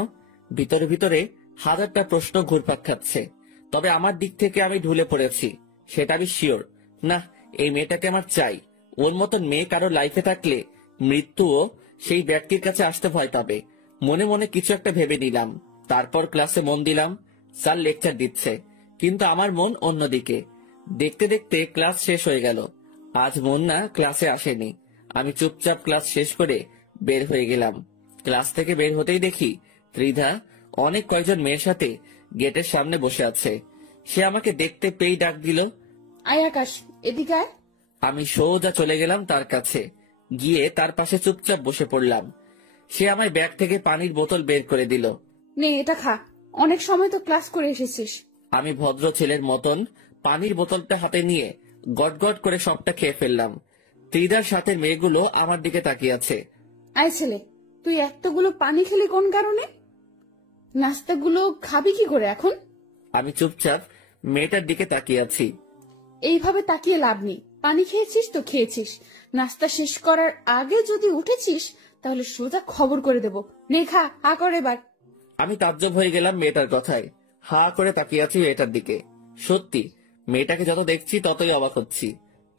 ভিতরে ভিতরে হাজারটা প্রশ্ন ঘুরপাক খাচ্ছে। তবে আমার দিক থেকে আমি ঢুলে পড়েছি, সেটা আমি শিওর। না, এই মেয়েটাকে আমার চাই। ওর মতন মেয়ে কারো লাইফে থাকলে মৃত্যুও সেই ব্যক্তির কাছে আসতে ভয় পাবে। মনে মনে কিছু একটা ভেবে নিলাম। তারপর ক্লাসে মন দিলাম। স্যার লেকচার দিচ্ছে, কিন্তু আমার মন অন্যদিকে। দেখতে দেখতে ক্লাস শেষ হয়ে গেল। আজ মুন্না ক্লাসে আসেনি। আমি চুপচাপ ক্লাস শেষ করে বের হয়ে গেলাম। ক্লাস থেকে বের হতেই দেখি ত্রিধা অনেক কয়েকজন মেয়ের সাথে গেটের সামনে বসে আছে। সে আমাকে দেখতে পেয়েই ডাক দিল, আয় আকাশ, এদিকে আয়। আমি সোজা চলে গেলাম তার কাছে, গিয়ে তার পাশে চুপচাপ বসে পড়লাম। সে আমায় ব্যাগ থেকে পানির বোতল বের করে দিল। নে, এটা খা, অনেক সময় তো ক্লাস করে এসেছিস। আমি ভদ্র ছেলের মতন পানির বোতলটা হাতে নিয়ে গটগট করে সবটা খেয়ে ফেললাম। ত্রিধার সাথে মেয়েগুলো আমার দিকে তাকিয়ে আছে। আয় ছেলে, তুই এতগুলো পানি খেলি কোন কারণে? নাস্তাগুলো খাবি কি করে এখন? আমি চুপচাপ মেয়েটার দিকে তাকিয়ে আছি। এইভাবে তাকিয়ে লাভ নেই। পানি খেয়েছিস তো খেয়েছিস, নাস্তা শেষ করার আগে যদি উঠেছিস তাহলে সোজা খবর করে দেব। নে খা, হা কর এবার। আমি তাজ্জব হয়ে গেলাম মেয়েটার কথায়। হা করে তাকিয়ে আছি মেয়েটার দিকে। সত্যি, মেয়েটাকে যত দেখছি ততই অবাক হচ্ছি।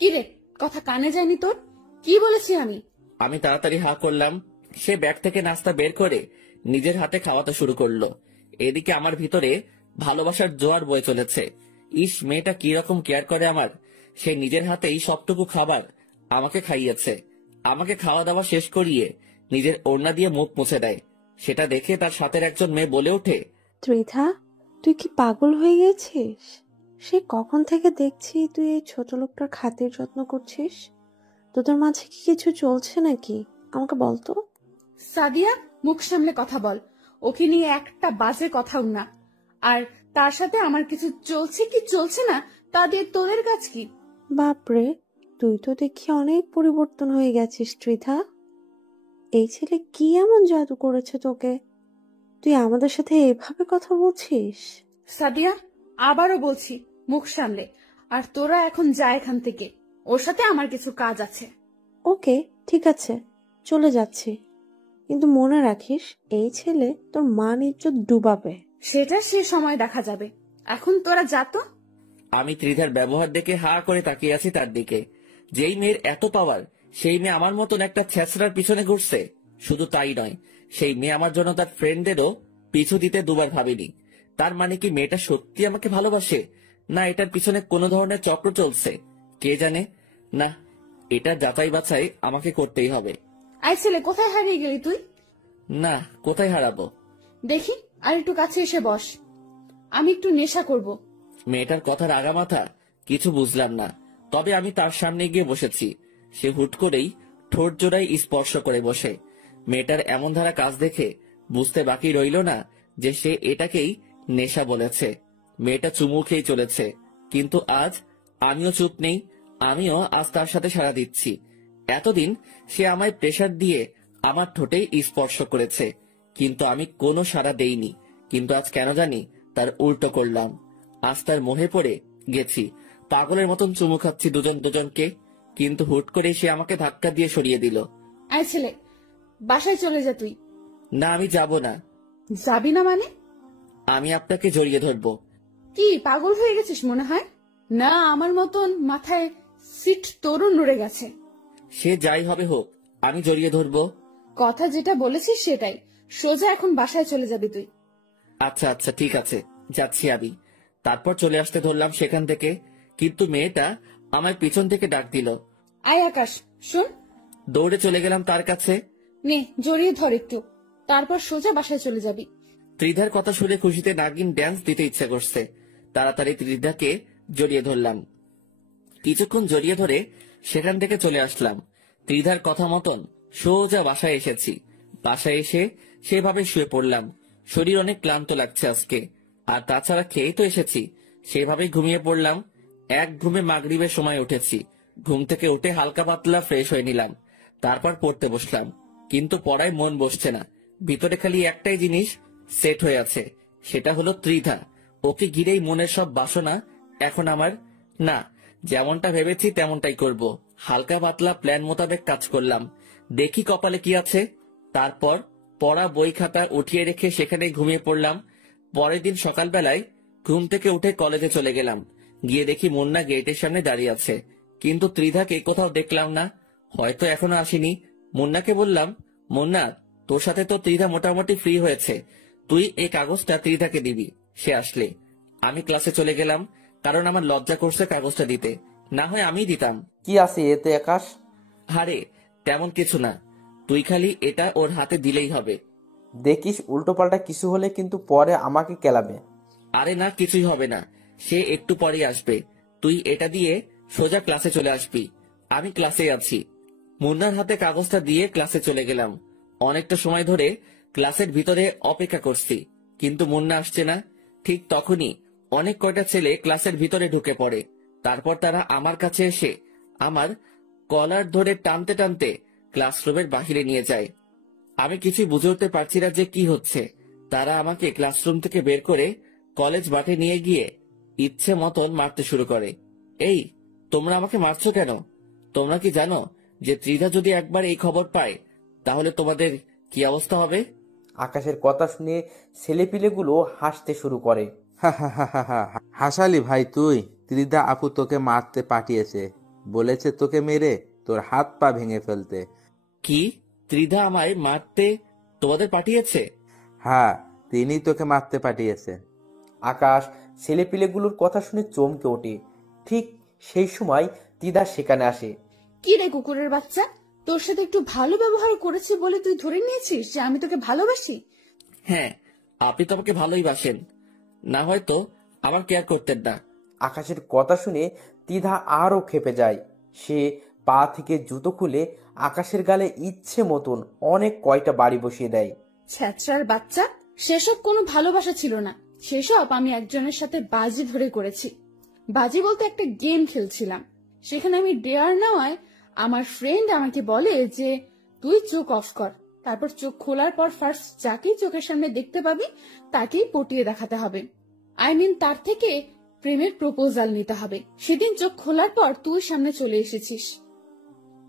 কি রে, কথা কানে যায়নি তোর? কি বলেছি আমি? আমি তাড়াতাড়ি হা করলাম। সে ব্যাগ থেকে নাস্তা বের করে নিজের হাতে খাওয়াতে শুরু করলো। এদিকে আমার ভিতরে ভালোবাসার জোয়ার বয়ে চলেছে। ইস, মেয়েটা কি রকম কেয়ার করে আমার। সে নিজের হাতেই সবটুকু খাবার আমাকে খাইয়েছে। আমাকে খাওয়া দাওয়া শেষ করিয়ে নিজের ওড়না দিয়ে মুখ মুছে দেয়। সেটা দেখে তার সাথের একজন মেয়ে বলে ওঠে, ত্রিধা, তুই কি পাগল হয়ে গেছিস? সে কখন থেকে দেখছি তুই এই ছোট লোকটার খাতির যত্ন করছিস। তোদের মাঝে কি কিছু চলছে নাকি? আমাকে বলতো। সাদিয়া, মুখ সামলে কথা বল। ওকে নিয়ে একটা বাজে কথাও না। আর তার সাথে আমার কিছু চলছে কি চলছে না তা দিয়ে তোদের কাজ কি? বাপরে, তুই তো দেখি অনেক পরিবর্তন হয়ে গেছিস ত্রিধা। এই ছেলে কি এমন জাদু করেছে তোকে? তুই আমাদের সাথে এভাবে কথা বলছিস? সাদিয়া, আবারও বলছি, মুখ সামলে। আর তোরা এখন যা এখান থেকে, ওর সাথে আমার কিছু কাজ আছে। ওকে, ঠিক আছে, চলে যাচ্ছি। কিন্তু মনে রাখিস, এই ছেলে তোর মান ইজ্জত ডুবাবে। সেটা সে সময় দেখা যাবে, এখন তোরা যা তো। আমি ত্রিধার ব্যবহার দেখে হা করে তাকিয়ে আছি তার দিকে। যেই মেয়ের এত পাওয়ার, সেই মেয়ে আমার মতন একটা ছেঁচড়ার পিছনে ঘুরছে। শুধু তাই নয়, সেই মেয়ে আমার জন্য তার ফ্রেন্ডদেরও পিছু দিতে দুবার ভাবেনি। তার মানে কি মেয়েটা সত্যি আমাকে ভালোবাসে, না এটার পিছনে কোনো ধরনের চক্র চলছে? কে জানে। না, এটা যাচাই বাছাই আমাকে করতেই হবে। আই ছেলে, কোথায় হারিয়ে গেলি তুই? না, কোথায় হারাবো? দেখি, আর একটু কাছে এসে বস, আমি একটু নেশা করব। মেয়েটার কথার আগামাথা কিছু বুঝলাম না, তবে আমি তার সামনে গিয়ে বসেছি। সে হুট করেই ঠোঁট জোড়ায় স্পর্শ করে বসে। মেয়েটার এমন ধারা কাজ দেখে বুঝতে বাকি রইল না যে সে এটাকেই নেশা বলেছে। মেয়েটা চুমু খেয়ে চলেছে, কিন্তু আজ আমিও চুপ নেই। আমিও আজ তার সাথে সাড়া দিচ্ছি। এতদিন সে আমায় প্রেসার দিয়ে আমার ঠোঁটে স্পর্শ করেছে, কিন্তু আমি কোনো সাড়া দেইনি। কিন্তু আজ কেন জানি তার উল্টো করলাম। আজ তার মোহে পড়ে গেছি। পাগলের মতন চুমু খাচ্ছি দুজন দুজনকে, কিন্তু হুট করে সে আমাকে ধাক্কা দিয়ে সরিয়ে দিল। আই ছেলে, বাসায় চলে যা তুই। না, আমি যাব না। যাবি না মানে? আমি আপনাকে জড়িয়ে ধরবো। কি পাগল হয়ে গেছিস মনে হয়? না, আমার মতন মাথায় সিট তরুণ নড়ে গেছে। সে যাই হবে হোক, আমি জড়িয়ে ধরবো। কথা যেটা বলেছিস সেটাই। সোজা এখন বাসায় চলে যাবি তুই। আচ্ছা আচ্ছা ঠিক আছে, যাচ্ছি আমি। তারপর চলে আসতে ধরলাম সেখান থেকে, কিন্তু মেয়েটা আমায় পিছন থেকে ডাক দিল। আয় আকাশ, শোন। দৌড়ে চলে গেলাম তার কাছে। নে, জড়িয়ে ধর একটু, তারপর সোজা বাসায় চলে যাবি। ত্রিধার কথা শুনে খুশিতে নাগিন ড্যান্স দিতে ইচ্ছে করছে। তাড়াতাড়ি ত্রিধাকে জড়িয়ে ধরলাম। কিছুক্ষণ জড়িয়ে ধরে সেখান থেকে চলে আসলাম। ত্রিধার কথা মতন সোজা বাসায় এসেছি। বাসায় এসে সেভাবে শুয়ে পড়লাম। শরীর অনেক ক্লান্ত লাগছে আজকে, আর তাছাড়া খেয়ে তো এসেছি, সেভাবেই ঘুমিয়ে পড়লাম। এক ঘুমে মাগরিবের সময় উঠেছি। ঘুম থেকে উঠে হালকা পাতলা ফ্রেশ হয়ে নিলাম, তারপর পড়তে বসলাম। কিন্তু পড়ায় মন বসছে না। ভিতরে খালি একটাই জিনিস সেট হয়ে আছে, সেটা হলো ত্রিধা। ওকে ঘিরেই মনের সব বাসনা এখন আমার। না, যেমনটা ভেবেছি তেমনটাই করব। হালকা পাতলা প্ল্যান মোতাবেক কাজ করলাম, দেখি কপালে কি আছে। তারপর পড়া বই খাতা উঠিয়ে রেখে সেখানে ঘুমিয়ে পড়লাম। পরের দিন সকালবেলায় ঘুম থেকে উঠে কলেজে চলে গেলাম। গিয়ে দেখি মুন্না গেটের সামনে দাঁড়িয়ে আছে, কিন্তু ত্রিধাকে কোথাও দেখলাম না। হয়তো এখনো আসেনি। মুন্নাকে বললাম, মুন্না, তোর সাথে তো ত্রিধা মোটামুটি ফ্রি হয়েছে, তুই এই কাগজটা ত্রিধাকে দিবি সে আসলে। আমি ক্লাসে চলে গেলাম, কারণ আমার লজ্জা করছে কাগজটা দিতে, না হয় আমি দিতাম। কি আছে এতে আকাশ? আরে তেমন কিছু না, তুই খালি এটা ওর হাতে দিলেই হবে। দেখিস উল্টোপাল্টা কিছু হলে কিন্তু পরে আমাকে কেলাবে। আরে না, কিছুই হবে না, সে একটু পরেই আসবে। তুই এটা দিয়ে সোজা ক্লাসে চলে আসবি, আমি ক্লাসে আছি। মুন্নার হাতে কাগজটা দিয়ে ক্লাসে চলে গেলাম। অনেকটা সময় ধরে ক্লাসের ভিতরে অপেক্ষা করছি, কিন্তু মুন্না আসছে না। ঠিক তখনই অনেক কয়টা ছেলে ক্লাসের ভিতরে ঢুকে পড়ে। তারপর তারা আমার কাছে এসে আমার কলার ধরে টানতে টানতে ক্লাসরুমের বাহিরে নিয়ে যায়। আমি কিছুই বুঝে উঠতে পারছি না যে কি হচ্ছে। তারা আমাকে ক্লাসরুম থেকে বের করে কলেজ মাঠে নিয়ে গিয়ে ইচ্ছে মতন মারতে শুরু করে। এই, তোমরা আমাকে মারছো কেন? তোমরা কি জানো যে ত্রিধা যদি একবার এই খবর পায় তাহলে তোমাদের কি অবস্থা হবে? আকাশের কথা শুনে ছেলেপিলেগুলো হাসতে শুরু করে। হাসালি ভাই তুই? ত্রিধা আপু তোকে মারতে পাঠিয়েছে, বলেছে তোকে মেরে তোর হাত পা ভেঙে ফেলতে। কি, ত্রিধা আমায় মারতে তোমাদের পাঠিয়েছে? হ্যাঁ, তিনি তোকে মারতে পাঠিয়েছে। আকাশ ছেলেপিলেগুলোর কথা শুনে চমকে ওঠে। ঠিক সেই সময় তিদা সেখানে আসে। কি রে কুকুরের বাচ্চা, তোর সাথে একটু ভালো ব্যবহার করেছি বলে তুই ধরে নিয়েছিস যে আমি তোকে ভালোবাসি? হ্যাঁ, আপনি তো আমাকে ভালোই বাসেন, না হয়তো আমার কেয়ার করতেন না। আকাশের কথা শুনে তিধা আরো খেপে যায়। সে পা থেকে জুতো খুলে আকাশের গালে ইচ্ছে মতন অনেক কয়টা বাড়ি বসিয়ে দেয়। ছ্যাঁচড়ার বাচ্চা, সেসব কোনো ভালোবাসা ছিল না, সেসব আমি একজনের সাথে বাজি ধরে করেছি। বাজি বলতে একটা গেম খেলছিলাম, সেখানে আমি ডেয়ার নেওয়ায় আমার ফ্রেন্ড আমাকে বলে যে তুই চোখ অফ কর, তারপর চোখ খোলার পর ফার্স্ট যাকেই চোখের সামনে দেখতে পাবি তাকেই পটিয়ে দেখাতে হবে। তার থেকে প্রেমের প্রপোজাল নিতে হবে। সেদিন চোখ খোলার পর তুই সামনে চলে এসেছিস,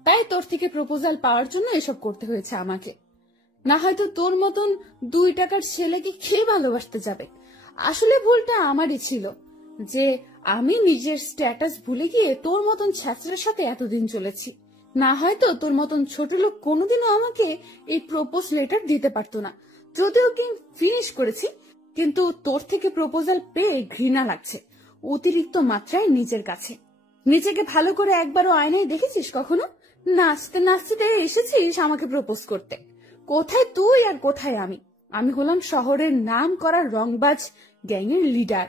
তাই তোর থেকে প্রপোজাল পাওয়ার জন্য এসব করতে হয়েছে আমাকে। না হয়তো তোর মতন 2 টাকার ছেলেকে খেয়ে ভালোবাসতে যাবে। আসলে ভুলটা আমারই ছিল যে আমি নিজের স্ট্যাটাস ভুলে গিয়ে তোর মতন ছ্যাঁচড়ার সাথে এতদিন চলেছি। না হয়তো তোর মতন ছোট লোক কোনোদিনও আমাকে এই প্রপোজ লেটার দিতে পারতো না। যদিও গেম ফিনিশ করেছি, কিন্তু তোর থেকে প্রপোজাল পেয়ে ঘৃণা লাগছে অতিরিক্ত মাত্রায় নিজের কাছে। নিজেকে ভালো করে একবারও আয়নায় দেখেছিস কখনো? নাচতে নাচতে এসেছিস আমাকে প্রপোজ করতে। কোথায় তুই আর কোথায় আমি? আমি হলাম শহরের নাম করা রংবাজ গ্যাংয়ের লিডার,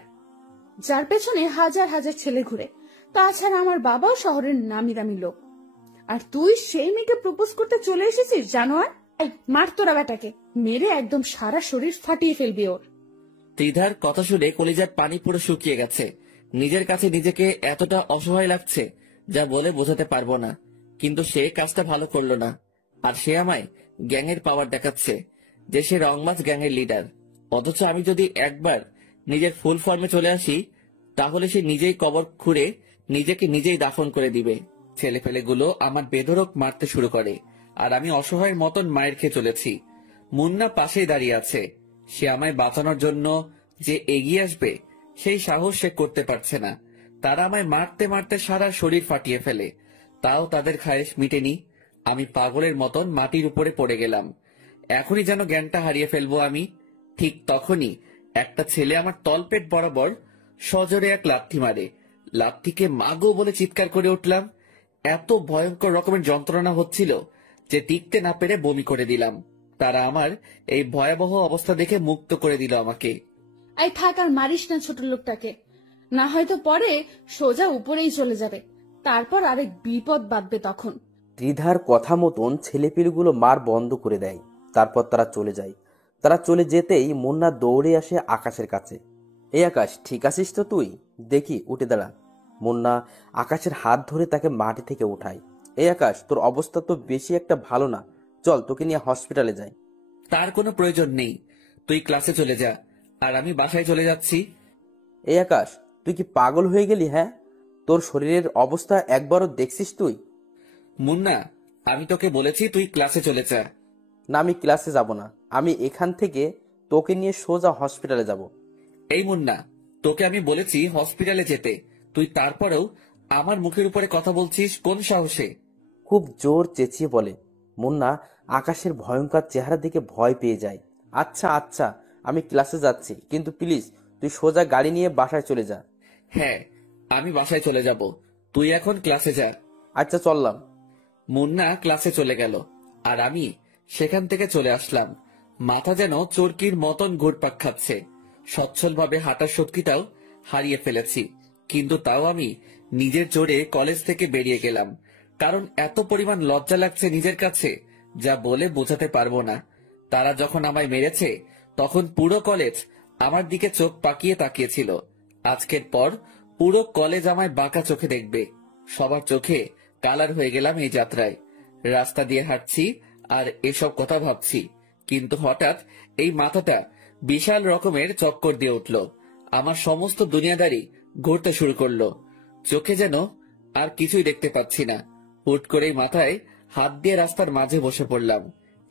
যার পেছনে হাজার হাজার ছেলে ঘুরে। তাছাড়া আমার বাবাও শহরের নামি দামি লোক, আর তুই সেই মেয়েকে প্রপোজ করতে চলে এসেছিস জানোয়ার। মার তোরা বেটাকে, মেরে একদম সারা শরীর ফাটিয়ে ফেলবি ওর। ত্রিধার কথা শুনে কলিজার পানি পুরো শুকিয়ে গেছে। নিজের কাছে নিজেকে এতটা অসহায় লাগছে যা বলে বোঝাতে পারবো না। কিন্তু সে কাজটা ভালো করলো না, আর সে আমায় গ্যাংয়ের পাওয়ার দেখাচ্ছে যে সে রংবাজ গ্যাংয়ের লিডার। অথচ আমি যদি একবার নিজের ফুল ফর্মে চলে আসি তাহলে সে নিজেই কবর খুঁড়ে নিজেকে নিজেই দাফন করে দিবে। ছেলেপেলেগুলো আমার বেধড়ক মারতে শুরু করে, আর আমি অসহায়ের মতন মায়ের খেয়ে চলেছি। মুন্না পাশেই দাঁড়িয়ে আছে। সে আমায় বাঁচানোর জন্য যে এগিয়ে আসবে সেই সাহস সে করতে পারছে না। তারা আমায় মারতে মারতে সারা শরীর ফাটিয়ে ফেলে, তাও তাদের খায়েশ মিটেনি। আমি পাগলের মতন মাটির উপরে পড়ে গেলাম। এখনই যেন জ্ঞানটা হারিয়ে ফেলবো আমি। ঠিক তখনই একটা ছেলে আমার তলপেট বরাবর সজোরে এক লাথি মারে। লাথিকে মাগো বলে চিৎকার করে উঠলাম। এত ভয়ঙ্কর রকমের যন্ত্রণা হচ্ছিল যে টিকতে না পেরে বমি করে দিলাম। তারা আমার এই ভয়াবহ অবস্থা দেখে মুক্ত করে দিল আমাকে। আই থাক, আর মারিস না ছোট লোকটাকে, না হয়তো পরে সোজা উপরেই চলে যাবে, তারপর আরেক বিপদ বাঁধবে তখন। ত্রিধার কথা মতন ছেলেপিলেগুলো মার বন্ধ করে দেয়। তারপর তারা চলে যায়। তারা চলে যেতেই মুন্না দৌড়ে আসে আকাশের কাছে। এই আকাশ, ঠিক আছিস তো তুই? দেখি, উঠে দাঁড়া। মুন্না আকাশের হাত ধরে তাকে মাটি থেকে উঠায়। এই আকাশ, তোর অবস্থা তো বেশি একটা ভালো না, চল তোকে নিয়ে হসপিটালে যাই। তার কোনো প্রয়োজন নেই, তুই ক্লাসে চলে যা, আর আমি বাসায় চলে যাচ্ছি। এই আকাশ, তুই কি পাগল হয়ে গেলি? হ্যাঁ, তোর শরীরের অবস্থা একবারও দেখছিস তুই? মুন্না, আমি তোকে বলেছি তুই ক্লাসে চলে যা। না, আমি ক্লাসে যাব না। আমি এখান থেকে তোকে নিয়ে সোজা হসপিটালে যাব। এই মুন্না, তোকে আমি বলেছি হসপিটালে যেতে, তুই তারপরেও আমার মুখের উপরে কথা বলছিস কোন সাহসে? খুব জোর চেঁচিয়ে বলে। মুন্না আকাশের ভয়ঙ্কর চেহারা দেখে ভয় পেয়ে যায়। আচ্ছা আচ্ছা, আমি ক্লাসে যাচ্ছি, কিন্তু প্লিজ তুই সোজা গাড়ি নিয়ে বাসায় চলে যা। হ্যাঁ, আমি বাসায় চলে যাব, তুই এখন ক্লাসে যা। আচ্ছা, চললাম। মুন্না ক্লাসে চলে গেল, আর আমি সেখান থেকে চলে আসলাম। মাথা যেন চরকির মতন ঘুরপাক খাচ্ছে। সচ্ছলভাবে হাঁটার শক্তিটাও হারিয়ে ফেলেছি, কিন্তু তাও আমি নিজের জোরে কলেজ থেকে বেরিয়ে গেলাম। কারণ এত পরিমাণ লজ্জা লাগছে নিজের কাছে, যা বলে বোঝাতে পারবো না। তারা যখন আমায় মেরেছে তখন পুরো কলেজ আমার দিকে চোখ পাকিয়ে তাকিয়েছিল। আজকের পর পুরো কলেজ আমায় বাঁকা চোখে দেখবে। সবার চোখে কালার হয়ে গেলাম এই যাত্রায়। রাস্তা দিয়ে হাঁটছি আর এসব কথা ভাবছি, কিন্তু হঠাৎ এই মাথাটা বিশাল রকমের চক্কর দিয়ে উঠল। আমার সমস্ত দুনিয়াদারি ঘুরতে শুরু করলো। চোখে যেন আর কিছুই দেখতে পাচ্ছি না। হুট করেই মাথায় হাত দিয়ে রাস্তার মাঝে বসে পড়লাম।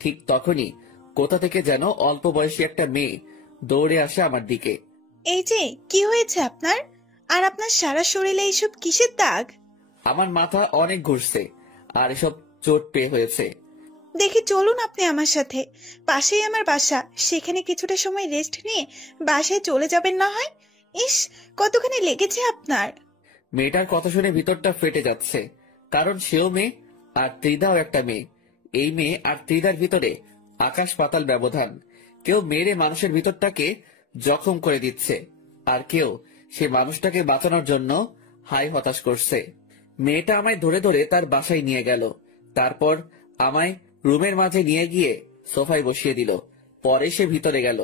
ঠিক তখনই কোথা থেকে যেন অল্প বয়সী একটা মেয়ে দৌড়ে আসে আমার দিকে। এই যে, কি হয়েছে আপনার? আর আপনার সারা শরীরে এইসব কিসের দাগ? আমার মাথা অনেক ঘুরছে আর এসব চোট পেয়ে হয়েছে। দেখি চলুন আপনি আমার সাথে, পাশেই আমার বাসা, সেখানে কিছুটা সময় রেস্ট নিয়ে বাসায় চলে যাবেন না হয়। ইস, কতখানি লেগেছে আপনার। মেয়েটার কথা শুনে ভিতরটা ফেটে যাচ্ছে, কারণ সেও মেয়ে আর ত্রিধাও একটা মেয়ে। এই মেয়ে আর ত্রিধার ভিতরে আকাশ পাতাল ব্যবধান। কেউ মেরে মানুষের ভিতরটাকে জখম করে দিচ্ছে, আর কেউ সে মানুষটাকে বাঁচানোর জন্য হাই হতাশ করছে। মেয়েটা আমায় ধরে ধরে তার বাসায় নিয়ে গেল, তারপর আমায় রুমের মাঝে নিয়ে গিয়ে সোফায় বসিয়ে দিল। পরে সে ভিতরে গেল।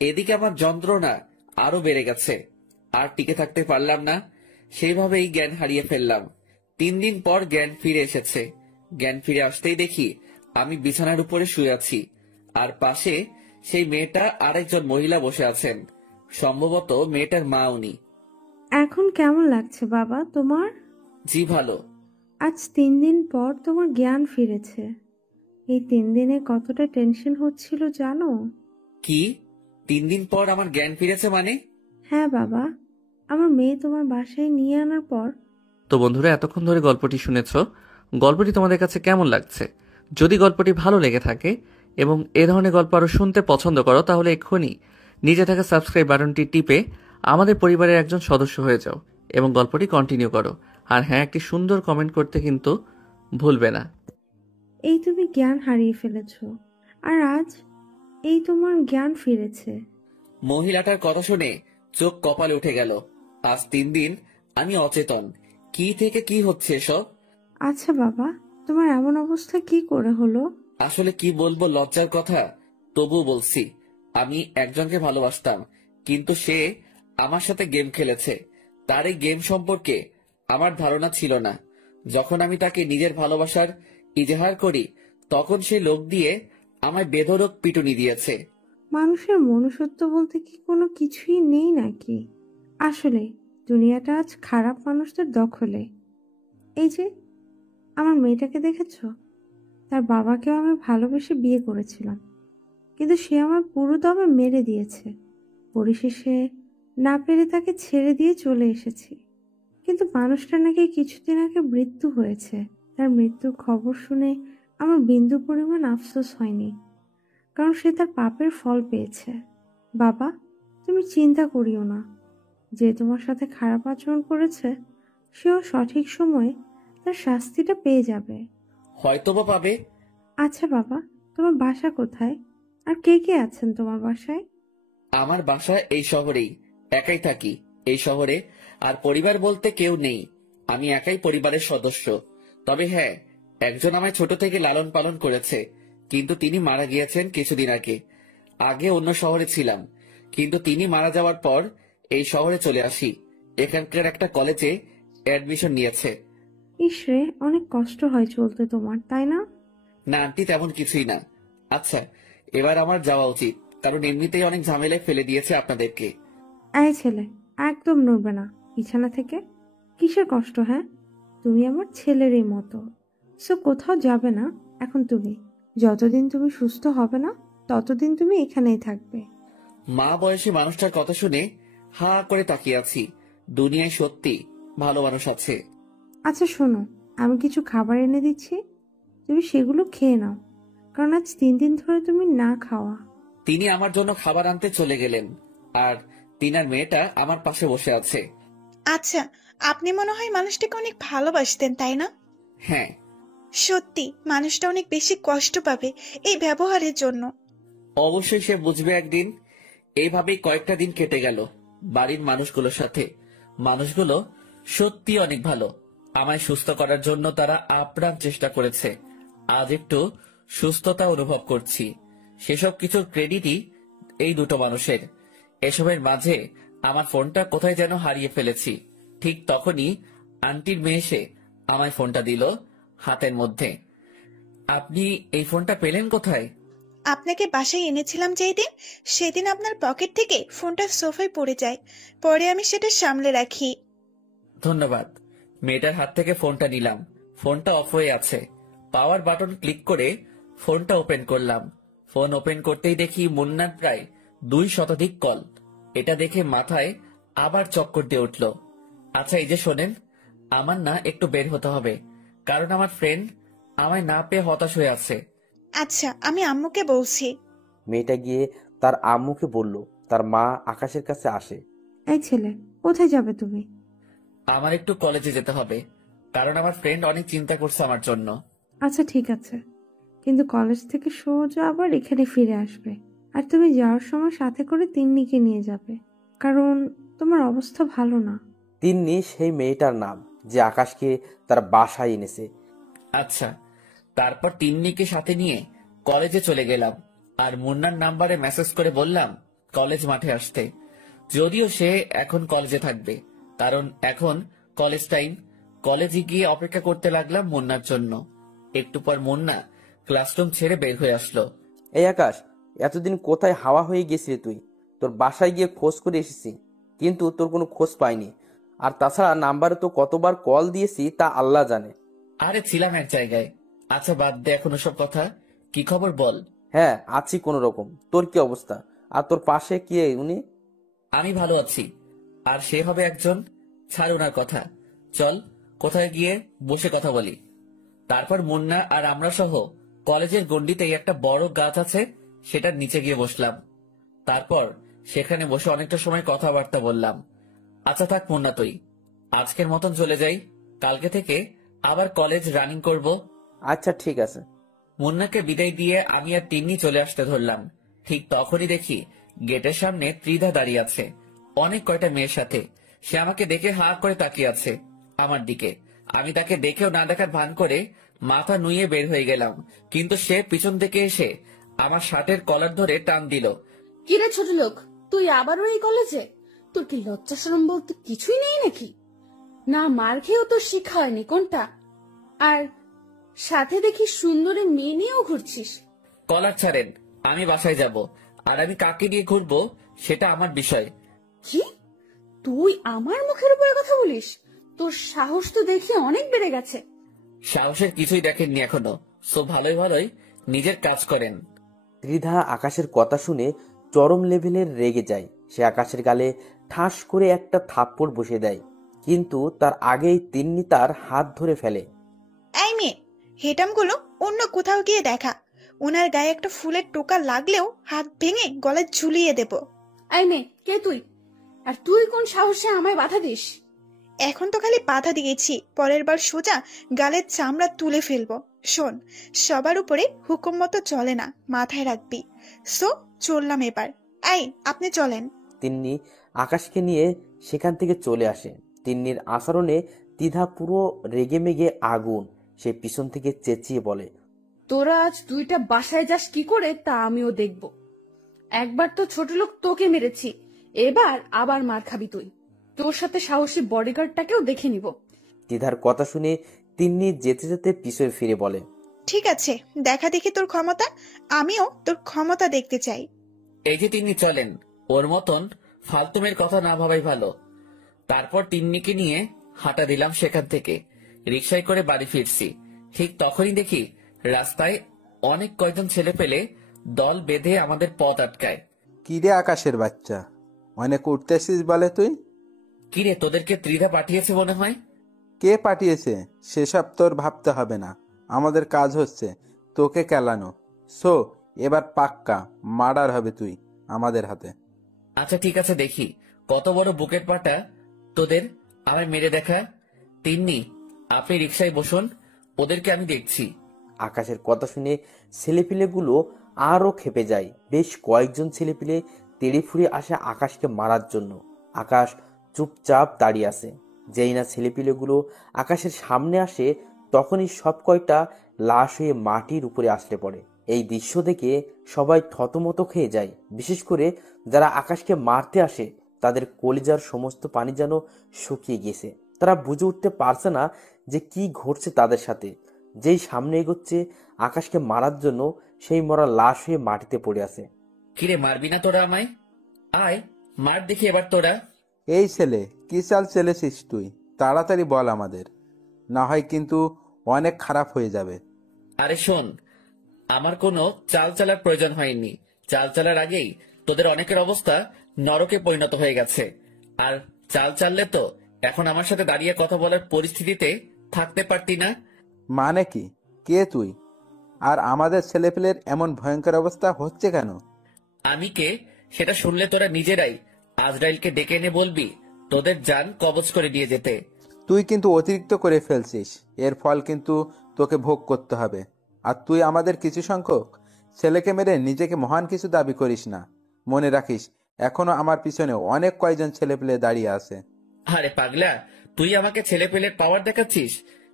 এদিকে আমার যন্ত্রণা আরো বেড়ে গেছে, আর টিকে থাকতে পারলাম না। সেইভাবেই জ্ঞান হারিয়ে ফেললাম। 3 দিন পর জ্ঞান ফিরে এসেছে। জ্ঞান ফিরে আসতেই দেখি আমি বিছানার উপরে শুয়ে আছি, আর পাশে সেই মেয়েটা আরেকজন মহিলা বসে আছেন। সম্ভবত মেয়েটার মা উনি। এখন কেমন লাগছে বাবা তোমার? জি ভালো। আজ 3 দিন পর তোমার জ্ঞান ফিরেছে। এই 3 দিনে কতটা টেনশন হচ্ছিল জানো? কি 3 দিন পর আমার জ্ঞান ফিরেছে মানে? হ্যাঁ বাবা, আমার মেয়ে তোমার বাসায় নিয়ে আনার পর। তো বন্ধুরা, এতক্ষণ ধরে গল্পটি শুনেছ। গল্পটি তোমাদের কাছে কেমন লাগছে? যদি গল্পটি ভালো লেগে থাকে এবং এ ধরনের গল্প আরো শুনতে পছন্দ করো, তাহলে এক্ষুনি নিচে থাকা সাবস্ক্রাইব বাটনটি টিপে আমাদের পরিবারের একজন সদস্য হয়ে যাও এবং গল্পটি কন্টিনিউ করো। আর হ্যাঁ, একটি সুন্দর কমেন্ট করতে কিন্তু ভুলবে না। এই তুমি জ্ঞান হারিয়ে ফেলেছো, আর আজ এই তোমার জ্ঞান ফিরেছে। মহিলাটার কথা শুনে চোখ কপালে উঠে গেল। আজ 3 দিন আমি অচেতন। কি থেকে কি হচ্ছে এসব? আচ্ছা বাবা, তোমার এমন অবস্থা কি করে হলো? আসলে কি বলবো, লজ্জার কথা, তবু বলছি। আমি একজনকে ভালোবাসতাম, কিন্তু সে আমার সাথে গেম খেলেছে। তার এই গেম সম্পর্কে আমার ধারণা ছিল না। যখন আমি তাকে নিজের ভালোবাসার ইজহার করি, তখন সে লোক দিয়ে আমায় বেধড়ক পিটুনি দিয়েছে। মানুষের মনুষ্যত্ব বলতে কি কোনো কিছুই নেই নাকি? আসলে দুনিয়াটা আজ খারাপ মানুষদের দখলে। এই যে আমার মেয়েটাকে দেখেছো? তার বাবাকেও আমি ভালোবেসে বিয়ে করেছিলাম, কিন্তু সে আমার পুরো দমে মেরে দিয়েছে। পরিশেষে না পেরে তাকে ছেড়ে দিয়ে চলে এসেছি। কিন্তু মানুষটা নাকি কিছুদিন আগে মৃত্যু হয়েছে। তার মৃত্যুর খবর শুনে আমার বিন্দু পরিমাণ আফসোস হয়নি, কারণ সে তার পাপের ফল পেয়েছে। বাবা, তুমি চিন্তা করিও না। যে তোমার সাথে খারাপ আচরণ করেছে সেও সঠিক সময়ে তার শাস্তিটা পেয়ে যাবে। হয়তোবা পাবে। আচ্ছা বাবা, তোমার বাসা কোথায়? আর কে কে আছেন তোমার বাসায়? আমার বাসা এই শহরেই, একাই থাকি এই শহরে। আর পরিবার বলতে কেউ নেই, আমি একাই পরিবারের সদস্য। তবে হ্যাঁ, একজন আমায় ছোট থেকে লালন পালন করেছে, কিন্তু তিনি মারা গিয়েছেন কিছুদিন আগে। আগে অন্য শহরে ছিলাম, কিন্তু তিনি মারা যাওয়ার পর এই শহরে চলে আসি। এখানকার একটা কলেজে অ্যাডমিশন নিয়েছে। ইসরে, অনেক কষ্ট হয় চলতে তোমার, তাই না? না আন্টি, তেমন কিছুই না। আচ্ছা, এবার আমার যাওয়া উচিত, কারণ এমনিতেই অনেক ঝামেলায় ফেলে দিয়েছে আপনাদেরকে। এই ছেলে, একদম নড়বে না বিছানা থেকে। কিসের কষ্ট? হ্যাঁ, তুমি আমার ছেলেরই মতো। সো কোথাও যাবে না এখন তুমি। যতদিন তুমি সুস্থ হবে না ততদিন তুমি এখানেই থাকবে। মা বয়সী মানুষটার কথা শুনে হা করে তাকিয়ে আছি। দুনিয়ায় সত্যি ভালো মানুষ আছে। আচ্ছা শোনো, আমি কিছু খাবার এনে দিচ্ছি, তুমি সেগুলো খেয়ে নাও, কারণ আজ 3 দিন ধরে তুমি না খাওয়া। তিনি আমার জন্য খাবার আনতে চলে গেলেন, আর তিনার মেয়েটা আমার পাশে বসে আছে। আচ্ছা, আপনি মনে হয় মানুষটাকে অনেক ভালোবাসতেন, তাই না? হ্যাঁ। সত্যি মানুষটা অনেক বেশি কষ্ট পাবে এই ব্যবহারের জন্য। অবশ্যই সে বুঝবে একদিন। এইভাবেই কয়েকটা দিন কেটে গেল বাড়ির মানুষগুলোর সাথে। মানুষগুলো সত্যি অনেক ভালো। আমায় সুস্থ করার জন্য তারা আপ্রাণ চেষ্টা করেছে। আজ একটু সুস্থতা অনুভব করছি। সেসব কিছুর ক্রেডিটই এই দুটো মানুষের। এসবের মাঝে আমার ফোনটা কোথায় যেন হারিয়ে ফেলেছি। ঠিক তখনই আন্টির মেয়ে এসে আমায় ফোনটা দিল হাতের মধ্যে। আপনি এই ফোনটা পেলেন কোথায়? আপনাকে বাসায় এনেছিলাম যেই দিন, সেদিন আপনার পকেট থেকে ফোনটা সোফায় পড়ে যায়। পরে আমি সেটা সামলে রাখি। ধন্যবাদ। মেয়েটার হাত থেকে ফোনটা নিলাম। ফোনটা অফ হয়ে আছে। পাওয়ার বাটন ক্লিক করে ফোনটা ওপেন করলাম। ফোন ওপেন করতেই দেখি মুন্নার প্রায় 2 শতাধিক কল। এটা দেখে মাথায় আবার চক্কর দিয়ে উঠল। আচ্ছা এই যে শোনেন, আমার না একটু বের হতে হবে, কারণ আমার ফ্রেন্ড আমায় না পেয়ে হতাশ হয়ে আছে। আচ্ছা, আমি আম্মুকে বলছি। মেয়েটা গিয়ে তার আম্মুকে বলল তার মা আকাশের কাছে আসে। এই ছেলে, কোথায় যাবে তুমি? আমার একটু কলেজে যেতে হবে, কারণ আমার ফ্রেন্ড অনেক চিন্তা করছে আমার জন্য। আচ্ছা ঠিক আছে, কিন্তু কলেজ থেকে সোজা আবার এখানে ফিরে আসবে। আর তুমি যাওয়ার সময় সাথে করে তিন্নিকে নিয়ে যাবে, কারণ তোমার অবস্থা ভালো না। তিন্নি সেই মেয়েটার নাম যে আকাশকে তার বাসায় এনেছে। আচ্ছা। তারপর তিন্নিকে সাথে নিয়ে কলেজে চলে গেলাম, আর মুন্নার নাম্বারে মেসেজ করে বললাম কলেজ মাঠে আসতে। যদিও সে এখন কলেজে থাকবে, কারণ এখন কলেজ টাইম। কলেজে গিয়ে অপেক্ষা করতে লাগলাম মুন্নার জন্য। একটু পর মুন্না ক্লাসরুম ছেড়ে বের হয়ে আসলো। এই আকাশ, এতদিন কোথায় হাওয়া হয়ে গেছিলি তুই? তোর বাসায় গিয়ে খোঁজ করে এসেছি, কিন্তু তোর কোনো খোঁজ পাইনি। আর তাছাড়া নাম্বারে তো কতবার কল দিয়েছি তা আল্লাহ জানে। আরে ছিলাম এক জায়গায়। আচ্ছা বাদ দে এখন ওসব কথা। কি খবর বল? হ্যাঁ আছি কোনো রকম। তোর কি অবস্থা? আর তোর পাশে কি উনি? আমি ভালো আছি, আর সে হবে একজন। ছাড় ওনার কথা, চল কোথায় গিয়ে বসে কথা বলি। তারপর মুন্না আর আমরা সহ কলেজের গন্ডিতেই একটা বড় গাছ আছে, সেটার নিচে গিয়ে বসলাম। তারপর সেখানে বসে অনেকটা সময় কথাবার্তা বললাম। আচ্ছা থাক মুন্না, তুই আজকের মতন চলে যাই। কালকে থেকে আবার কলেজ রানিং করব। আচ্ছা ঠিক আছে। মুন্নাকে বিদায় দিয়ে আমি আর তিন্নি চলে আসতে ধরলাম। ঠিক তখনই দেখি গেটের সামনে ত্রিধা দাঁড়িয়ে আছে অনেক কয়টা মেয়ের সাথে। সে আমাকে দেখে হা করে তাকিয়ে আছে আমার দিকে। আমি তাকে দেখেও না দেখার ভান করে মাথা নুয়ে বের হয়ে গেলাম, কিন্তু সে পিছন থেকে এসে আমার শার্টের কলার ধরে টান দিল। কিরে ছোট লোক, তুই আবারও এই কলেজে? তোর কি লজ্জা শরম বলতে কিছুই নেই নাকি? না মার খেয়েও তোর শিক্ষা হয়নি কোনটা? আর সাথে দেখি সুন্দরী মেয়ে নিয়েও ঘুরছিস। কলার ছাড়েন, আমি বাসায় যাব, আর আমি কাকে নিয়ে ঘুরবো সেটা আমার বিষয়। কি? তুই আমার মুখের উপরে কথা বলিস? তোর সাহস তো দেখি অনেক বেড়ে গেছে। সাহসের কিছুই দেখেননি এখনো, সো ভালোই ভালোই নিজের কাজ করেন। ত্রিধা আকাশের কথা শুনে চরম লেভেলের রেগে যায়। সে আকাশের গালে ঠাস করে একটা থাপ্পড় বসিয়ে দেয়, কিন্তু তার আগেই তিন্নি তার হাত ধরে ফেলে। এই মেয়ে, হেটামগুলো অন্য কোথাও গিয়ে দেখা। ওনার গায়ে একটা ফুলের টোকা লাগলেও হাত ভেঙে গলায় ঝুলিয়ে দেব। এই নে, কে তুই? আর তুই কোন সাহসে আমায় বাধা দিস? এখন তো খালি বাধা দিয়েছি, পরের বার সোজা গালের চামড়া তুলে ফেলবো। শোন, সবার উপরে হুকুম মতো চলে না, মাথায় রাখবি। সো চললাম এবার। এই, আপনি চলেন। তিন্নি আকাশকে নিয়ে সেখান থেকে চলে আসে। তিন্নির আচরণে দ্বিধা পুরো রেগেমেগে আগুন। সে পিছন থেকে চেঁচিয়ে বলে, তোরা আজ দুইটা বাসায় যাস কি করে তা আমিও দেখব। একবার তো ছোট লোক তোকে মেরেছি, এবার আবার মার খাবি তুই। তোর সাথে সাহসী বডিগার্ডটাকেও দেখে নিব। দ্বিধার কথা শুনে তিন্নি যেতে যেতে পিছনে ফিরে বলে, ঠিক আছে, দেখা দেখি তোর ক্ষমতা। আমিও তোর ক্ষমতা দেখতে চাই। এই যে তিন্নি চলেন, ওর মতন ফালতুমের কথা না ভাবাই ভালো। তারপর তিন্নিকে নিয়ে হাঁটা দিলাম সেখান থেকে। রিকশায় করে বাড়ি ফিরছি, ঠিক তখনই দেখি রাস্তায় অনেক কয়জন ছেলে পেলে দল বেঁধে আমাদের পথ আটকায়। কি রে আকাশের বাচ্চা, অনেক উঠতেছিস বলে তুই? কিরে, তোদেরকে ত্রিধা পাঠিয়েছে মনে হয়? কে পাঠিয়েছে সেসব তোর ভাবতে হবে না, আমাদের কাজ হচ্ছে তোকে কেলানো। সো এবার পাক্কা মার্ডার হবে তুই আমাদের হাতে। আচ্ছা ঠিক আছে, দেখি কত বড় বুকেট পাটা তোদের, আমায় মেরে দেখা। তিন্নি, আপনি রিকশায় বসুন, ওদেরকে আমি দেখছি। আকাশের কথা শুনে ছেলেপিলেগুলো আরো খেপে যায়। বেশ কয়েকজন ছেলেপিলে তেড়ে ফুড়ে আসে আকাশকে মারার জন্য। আকাশ চুপচাপ দাঁড়িয়ে আছে। যেই না ছেলেপিলেগুলো আকাশের সামনে আসে, তখনই সব কয়টা লাশ হয়ে মাটির উপরে আসলে পড়ে। এই দৃশ্য দেখে সবাই থতমত খেয়ে যায়। বিশেষ করে যারা আকাশকে মারতে আসে, তাদের কলিজার সমস্ত পানি যেন শুকিয়ে গেছে। তারা বুঝে উঠতে পারছে না যে কি ঘটছে তাদের সাথে। যেই সামনে এগোচ্ছে আকাশকে মারার জন্য, সেই মরা লাশ হয়ে মাটিতে পড়ে আছে। কিরে, মারবি না তোরা আমায়? আয় মার দেখি এবার তোরা। এই ছেলে, কি চাল চলেছিস তুই? তাড়াতাড়ি বল আমাদের, না হয় কিন্তু অনেক খারাপ হয়ে যাবে। আরে শোন, আমার কোনো চাল চালার প্রয়োজন হয়নি। চাল চালার আগেই তোদের অনেকের অবস্থা নরকে পরিণত হয়ে গেছে। আর চাল চাললে তো এখন আমার সাথে দাঁড়িয়ে কথা বলার পরিস্থিতিতে থাকতে পারতি না। মানে কি? কে তুই? আর আমাদের ছেলেপেলের এমন ভয়ঙ্কর অবস্থা হচ্ছে কেন? আমি কে সেটা শুনলে তোরা নিজেরাই আজরাইলকে ডেকে এনে বলবি তোদের জান কবজ করে দিয়ে যেতে। তুই কিন্তু অতিরিক্ত করে ফেলছিস, এর ফল কিন্তু তোকে ভোগ করতে হবে। আর তুই আমাদের কিছু সংখ্যক ছেলেকে মেরে নিজেকে মহান কিছু দাবি করিস না। মনে রাখিস, এখনো আমার পিছনে অনেক কয়জন ছেলেপেলে দাঁড়িয়ে আছে। আরে পাগলা, তুই আমাকে ছেলে পেলে পাওয়ার দেখাচ্ছিস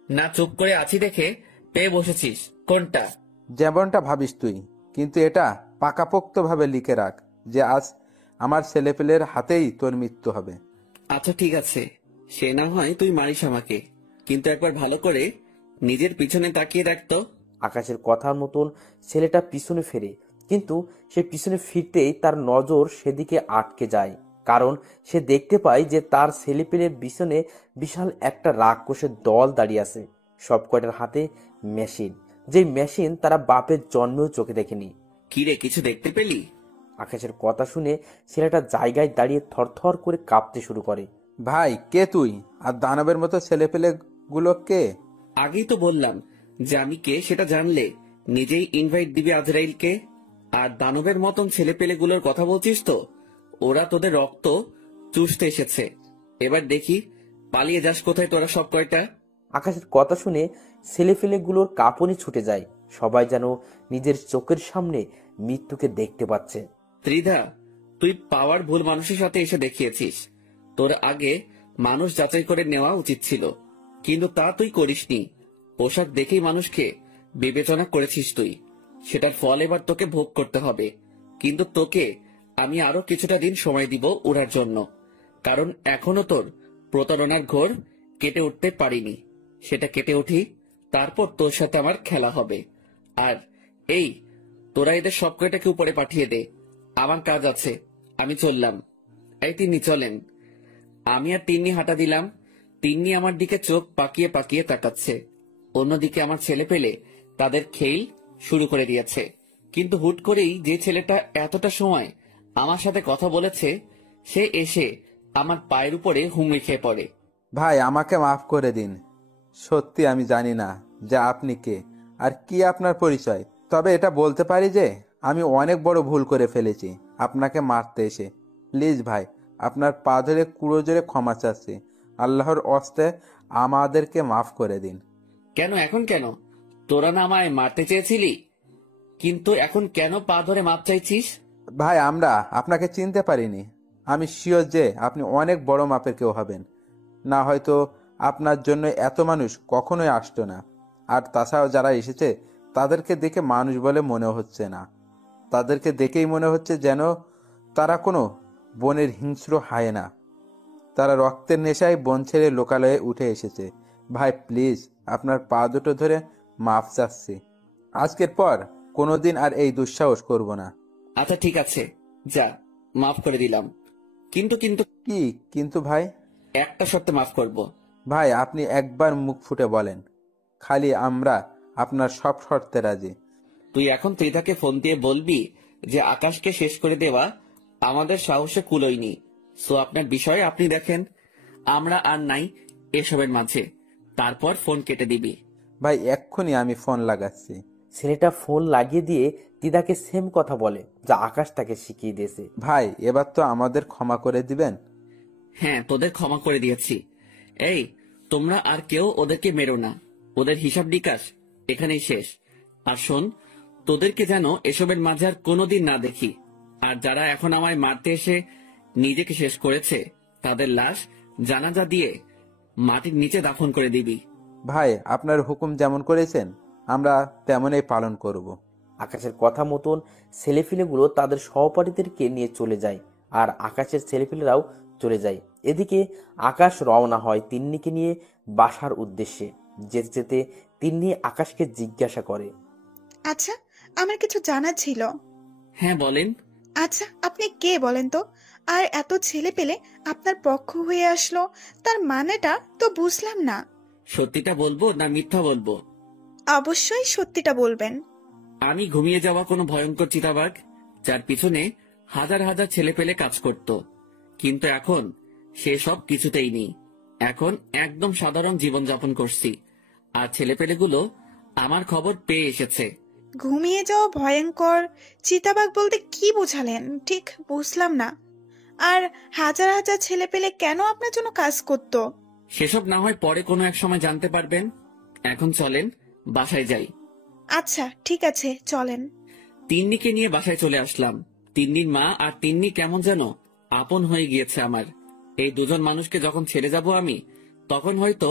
না? চুপ করে আছি দেখে পেয়ে বসেছিস কোনটা? যেমনটা ভাবিস তুই, কিন্তু এটা পাকাপোক্তভাবে লিখে রাখ যে আজ আমার ছেলেপেলের হাতেই তোর মৃত্যু হবে। আচ্ছা ঠিক আছে, সে না হয় তুই মারিস আমাকে, কিন্তু একবার ভালো করে নিজের পিছনে তাকিয়ে দেখতো। আকাশের কথার মতন ছেলেটা পিছনে ফেরে, কিন্তু সে পিছনে ফিরতেই তার নজর সেদিকে আটকে যায়। কারণ সে দেখতে পায় যে তার ছেলেপেলের পিছনে বিশাল একটা রাক্ষসের দল দাঁড়িয়ে আছে। সব কয়টার হাতে মেশিন, যেই মেশিন তারা বাপের জন্মেও চোখে দেখেনি। কিরে, কিছু দেখতে পেলি? আকাশের কথা শুনে ছেলেটা জায়গায় দাঁড়িয়ে থরথর করে কাঁপতে শুরু করে। ভাই, কে তুই? আর দানবের মতো ছেলেপেলে গুলো কে? আগেই তো বললাম যে আমি কে সেটা জানলে নিজেই ইনভাইট দিবি আজরাইলকে। আর দানবের মতন ছেলেপেলেগুলোর কথা বলছিস তো, ওরা তোদের রক্ত চুষতে এসেছে। এবার দেখি পালিয়ে যাস কোথায় তোরা সব কয়টা। আকাশের কথা শুনে ছেলেফেলেগুলোর কাঁপুনি ছুটে যায়। সবাই যেন নিজের চোখের সামনে মৃত্যুকে দেখতে পাচ্ছে। ত্রিধা, তুই পাওয়ার ভুল মানুষের সাথে এসে দেখিয়েছিস। তোর আগে মানুষ যাচাই করে নেওয়া উচিত ছিল, কিন্তু তা তুই করিসনি। পোশাক দেখেই মানুষকে বিবেচনা করেছিস তুই। সেটার ফল এবার তোকে ভোগ করতে হবে। কিন্তু তোকে আমি আরো কিছুটা দিন সময় দিব ওড়ার জন্য, কারণ এখনো তোর প্রতারণার ঘোর কেটে উঠতে পারিনি। সেটা কেটে উঠি, তারপর তোর সাথে আমার খেলা হবে। আর এই, তোরা এদের সব কয়টাকে উপরে পাঠিয়ে দে, আমার কাজ আছে, আমি চললাম। এই তিন্নি চলেন। আমি আর তিন্নি হাঁটা দিলাম। তিন্নি আমার দিকে চোখ পাকিয়ে পাকিয়ে তাকাচ্ছে। অন্যদিকে আমার ছেলে পেলে তাদের খেল শুরু করে দিয়েছে। কিন্তু হুট করেই যে ছেলেটা এতটা সময় আমার সাথে কথা বলেছে, সে এসে আমার পায়ের উপরে হুমড়ি খেয়ে পড়ে। ভাই, আমাকে মাফ করে দিন। সত্যি আমি জানি না যে আপনি কে আর কি আপনার পরিচয়। তবে এটা বলতে পারি যে আমি অনেক বড় ভুল করে ফেলেছি আপনাকে মারতে এসে। প্লিজ ভাই, আপনার পা ধরে কুড়ো জোরে ক্ষমা চাচ্ছি। আল্লাহর ওয়াস্তে আমাদেরকে মাফ করে দিন। কেন এখন কেন? তোরা না আমায় মারতে চেয়েছিলি, কিন্তু এখন কেন পা ধরে মাপ চাইছিস? ভাই, আমরা আপনাকে চিনতে পারিনি। আমি শিওর যে আপনি অনেক বড় মাপের কেউ হবেন, না হয়তো আপনার জন্য এত মানুষ কখনোই আসতো না। আর তাছাড়াও যারা এসেছে তাদেরকে দেখে মানুষ বলে মনে হচ্ছে না, তাদেরকে দেখেই মনে হচ্ছে যেন তারা কোনো বনের হিংস্র হায়েনা। তারা রক্তের নেশায় বন ছেড়ে লোকালয়ে উঠে এসেছে। ভাই প্লিজ, আপনার পা দুটো ধরে মাফ চাচ্ছি। আজকের পর কোনোদিন আর এই দুঃসাহস করব না। আচ্ছা ঠিক আছে, যা, মাফ করে দিলাম। কিন্তু কিন্তু কি কিন্তু ভাই? একটা শর্তে মাফ করব। ভাই, আপনি একবার মুখ ফুটে বলেন, খালি আমরা আপনার সব শর্তে রাজি। তুই এখন ত্রিধাকে ফোন দিয়ে বলবি যে আকাশকে শেষ করে দেওয়া আমাদের সাহসে কুলোয়নি। সো আপনার বিষয়ে আপনি দেখেন, আমরা আর নাই এসবের মাঝে। তারপর ফোন কেটে দিবি। ভাই, এক্ষুনি আমি ফোন লাগাচ্ছি। ছেলেটা ফোন লাগিয়ে দিয়ে দিদাকে সেম কথা বলে যা আকাশ তাকে শিখিয়ে দিয়েছে। ভাই, এবার তো আমাদের ক্ষমা করে দিবেন। হ্যাঁ, তোদের ক্ষমা করে দিয়েছি। এই, তোমরা আর কেউ ওদেরকে মেরো না। ওদের হিসাব নিকাশ এখানেই শেষ। আর শোন, তোদেরকে যেন এসবের মাঝে আর কোনোদিন না দেখি। আর যারা এখন আমায় মারতে এসে নিজেকে শেষ করেছে, তাদের লাশ জানাজা দিয়ে মাটির নিচে দাফন করে দিবি। ভাই, আপনার হুকুম যেমন করেছেন আমরা তেমনই পালন করব। আকাশের কথা মতন ছেলেপিলেগুলো তাদের সহপাঠীদেরকে নিয়ে চলে যায়, আর আকাশের ছেলেপিলেরাও চলে যায়। এদিকে আকাশ রওনা হয় তিন্নিকে নিয়ে বাসার উদ্দেশ্যে। যেতে যেতে তিন্নি আকাশকে জিজ্ঞাসা করে, আচ্ছা, আমার কিছু জানার ছিল। হ্যাঁ বলেন। আচ্ছা, আপনি কে বলেন তো? আর এত ছেলে পেলে আপনার পক্ষ হয়ে আসলো, তার মানেটা তো বুঝলাম না। সত্যিটা বলবো না মিথ্যা বলবো? অবশ্যই সত্যিটা বলবেন। আমি ঘুমিয়ে যাওয়া কোনো ভয়ঙ্কর চিতাবাঘ, যার পিছনে হাজার হাজার ছেলে পেলে কাজ করত। কিন্তু এখন সেসব কিছুতেই নেই। এখন একদম সাধারণ জীবনযাপন করছি। আর ছেলেপেলেগুলো আমার খবর পেয়ে এসেছে। ঘুমিয়ে যাওয়া ভয়ঙ্কর চিতাবাঘ বলতে কি বোঝালেন? ঠিক বুঝলাম না। আর হাজার হাজার ছেলে পেলে কেন আপনার জন্য কাজ করতো? সেসব না হয় পরে কোনো এক সময় জানতে পারবেন। এখন চলেন, বাসায় যাই। আচ্ছা ঠিক আছে, চলেন। তিন্নিকে নিয়ে বাসায় চলে আসলাম। তিন্নির মা আর তিন্নি কেমন যেন আপন হয়ে গিয়েছে আমার। এই দুজন মানুষকে যখন ছেড়ে যাব আমি, তখন হয়তো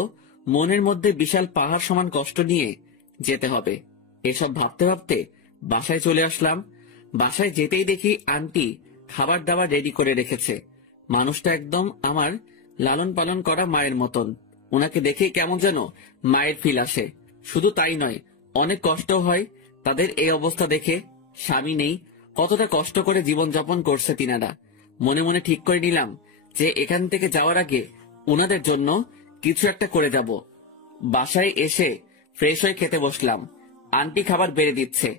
মনের মধ্যে বিশাল পাহাড় সমান কষ্ট নিয়ে যেতে হবে। এসব ভাবতে ভাবতে বাসায় চলে আসলাম। বাসায় যেতেই দেখি আন্টি খাবার দাবার রেডি করে রেখেছে। মানুষটা একদম আমার লালন পালন করা মায়ের মতন। ওনাকে দেখেই কেমন যেন মায়ের ফিল আসে। শুধু তাই নয়, অনেক কষ্ট হয় তাদের এই অবস্থা দেখে। স্বামী নেই, কতটা কষ্ট করে জীবনযাপন করছে তিনারা। মনে মনে ঠিক করে নিলাম যে এখান থেকে যাওয়ার আগে ওনাদের জন্য কিছু একটা করে যাব। বাসায় এসে ফ্রেশ হয়ে খেতে বসলাম। আন্টি খাবার বেড়ে দিচ্ছে।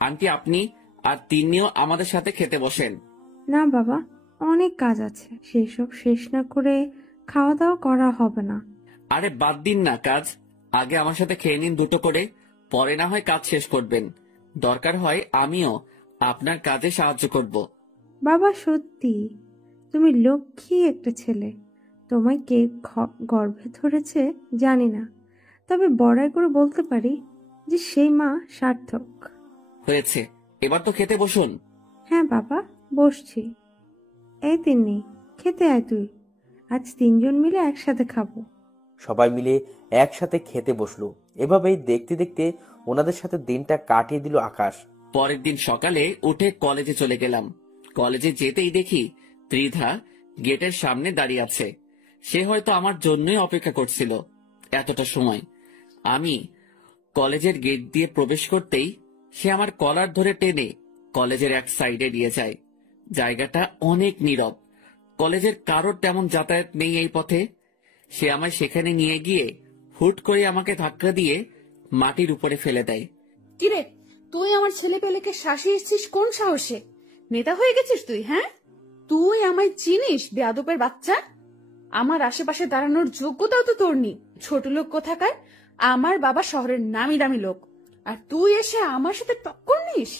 আন্টি, আপনি আর তিন্নিও আমাদের সাথে খেতে বসেন। না বাবা, অনেক কাজ আছে, সেসব শেষ না করে খাওয়া দাওয়া করা হবে না। আরে বাদ দিন না কাজ, আগে আমার সাথে খেয়ে নিন দুটো করে, পরে না হয় কাজ শেষ করবেন। দরকার হয় আমিও আপনার কাজে সাহায্য করব। বাবা সত্যি তুমি লক্ষ্মী একটা ছেলে। তোমায় কে গর্ভে ধরেছে জানি না, তবে বড়াই করে বলতে পারি যে সেই মা সার্থক। হয়েছে, এবার তো খেতে বসুন। হ্যাঁ বাবা, বসছি। এই তিন্নি, খেতে আয় তুই। আজ 3 জন মিলে একসাথে খাবো। সবাই মিলে একসাথে খেতে বসলো। এভাবেই দেখতে দেখতে ওনাদের সাথে দিনটা কাটিয়ে দিল আকাশ। পরের দিন সকালে উঠে কলেজে চলে গেলাম। কলেজে যেতেই দেখি ত্রিধা গেটের সামনে দাঁড়িয়ে আছে। সে হয়তো আমার জন্যই অপেক্ষা করছিল এতটা সময়। আমি কলেজের গেট দিয়ে প্রবেশ করতেই সে আমার কলার ধরে টেনে কলেজের এক সাইডে নিয়ে যায়। জায়গাটা অনেক নীরব, কলেজের কারোর তেমন যাতায়াত নেই এই পথে। সে আমায় সেখানে নিয়ে গিয়ে হুট করে আমাকে ধাক্কা দিয়ে মাটির উপরে ফেলে দেয়। কিরে, তুই আমার ছেলে পেলেকে শাসিয়েছিস কোন সাহসে? নেতা হয়ে গেছিস তুই? হ্যাঁ, তুই আমায় চিনিস বেয়াদবের বাচ্চা? আমার আশেপাশে দাঁড়ানোর যোগ্যতাও তো তোর নেই, ছোট লোক কোথাকার। আমার বাবা শহরের নামি দামি লোক, আর তুই এসে আমার সাথে টক্কর নিস?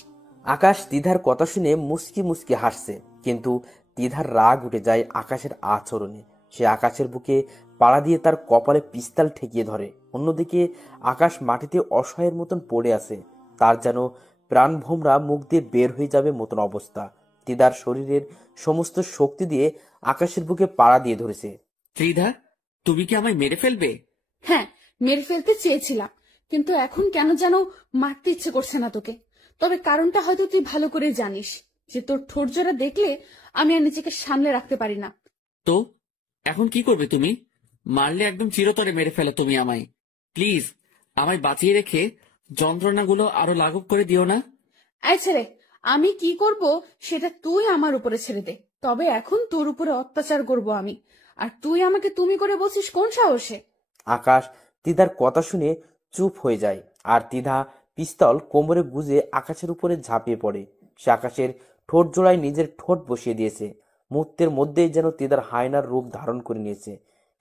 আকাশ দিদার কথা শুনে মুচকি মুচকি হাসছে, কিন্তু ত্রিধার রাগ উঠে যায় আকাশের আচরণে। সে আকাশের বুকে পাড়া দিয়ে তার কপালে পিস্তল ঠেকিয়ে ধরে। অন্যদিকে আকাশ মাটিতে অসহায়ের মতন পড়ে আছে, তার যেন প্রাণভোমরা মুখ দিয়ে বের হয়ে যাবে মতন অবস্থা। ত্রিধার শরীরের সমস্ত শক্তি দিয়ে আকাশের বুকে পাড়া দিয়ে ধরেছে। ত্রিধা, তুমি কি আমায় মেরে ফেলবে? হ্যাঁ, মেরে ফেলতে চেয়েছিলাম, কিন্তু এখন কেন যেন মারতে ইচ্ছে করছে না তোকে। তবে কারণটা হয়তো তুই ভালো করে জানিস, যে তোর ঠোঁট জোড়া দেখলে আমি আর নিজেকে সামলে রাখতে পারি না। তো এখন কি করবে তুমি? মারলে একদম চিরতরে মেরে ফেলো তুমি আমায়। প্লিজ আমায় বাঁচিয়ে রেখে যন্ত্রণাগুলো আরো লাঘব করে দিও না। এই ছেলে, আমি কি করব সেটা তুই আমার উপরে ছেড়ে দে। তবে এখন তোর উপরে অত্যাচার করব আমি, আর তুই আমাকে তুমি করে বলছিস কোন সাহসে? আকাশ তিধার কথা শুনে চুপ হয়ে যায়, আর তিধা পিস্তল কোমরে গুজে আকাশের উপরে ঝাঁপিয়ে পড়ে। সে আকাশের ঠোঁট জোড়ায় নিজের ঠোঁট বসিয়ে দিয়েছে। মুহূর্তের মধ্যেই যেন তিধার হায়নার রূপ ধারণ করে নিয়েছে।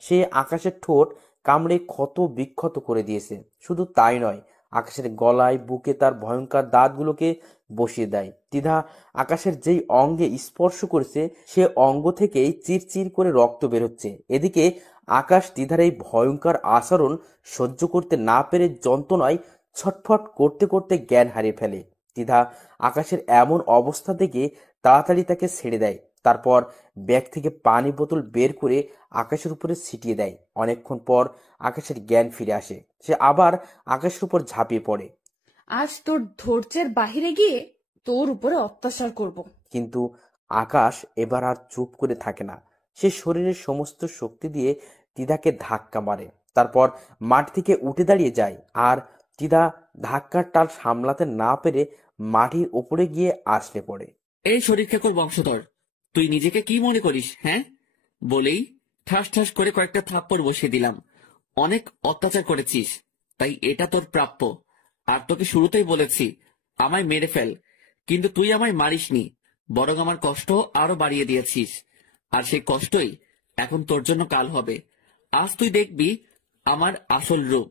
সে আকাশের ঠোঁট কামড়ে ক্ষত বিক্ষত করে দিয়েছে। শুধু তাই নয়, আকাশের গলায় বুকে তার ভয়ঙ্কর দাঁতগুলোকে বসিয়ে দেয়। তিধা আকাশের যেই অঙ্গে স্পর্শ করেছে সে অঙ্গ থেকেই চিরচির করে রক্ত বেরোচ্ছে। এদিকে আকাশ তিধার এই ভয়ঙ্কর আচরণ সহ্য করতে না পেরে যন্ত্রণায় ছটফট করতে করতে জ্ঞান হারিয়ে ফেলে। তিধা আকাশের এমন অবস্থা দেখে তাড়াতাড়ি তাকে ছেড়ে দেয়। তারপর ব্যাগ থেকে পানি বোতল বের করে আকাশের উপরে ছিটিয়ে দেয়। অনেকক্ষণ পর আকাশের জ্ঞান ফিরে আসে। সে আবার আকাশের উপর ঝাঁপিয়ে পড়ে। আজ তোর ধৈর্যের বাহিরে গিয়ে তোর উপরে অত্যাচার করব। কিন্তু আকাশ এবার আর চুপ করে থাকে না। সে শরীরের সমস্ত শক্তি দিয়ে তিধাকে ধাক্কা মারে। তারপর মাটি থেকে উঠে দাঁড়িয়ে যায়, আর তিধা ধাক্কার টাল সামলাতে না পেরে মাটির উপরে গিয়ে আছড়ে পড়ে। এই শরীর খেকোর বংশধর, তুই নিজেকে কি মনে করিস? হ্যাঁ, বলেই ঠাস ঠাস করে কয়েকটা থাপ্পড় বসিয়ে দিলাম। অনেক অত্যাচার করেছিস, তাই এটা তোর প্রাপ্য। আর তোকে শুরুতেই বলেছি আমায় মেরে ফেল, কিন্তু তুই আমায় মারিসনি, বরং আমার কষ্ট আরো বাড়িয়ে দিয়েছিস। আর সেই কষ্টই এখন তোর জন্য কাল হবে। আজ তুই দেখবি আমার আসল রূপ।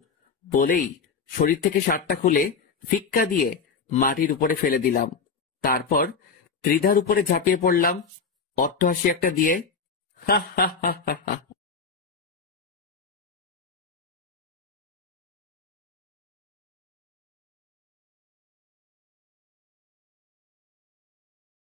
বলেই শরীর থেকে শার্টটা খুলে ফিক্কা দিয়ে মাটির উপরে ফেলে দিলাম। তারপর ত্রিধার উপরে ঝাঁপিয়ে পড়লাম অট্টহাসি একটা দিয়ে। হা হা হা হা হা।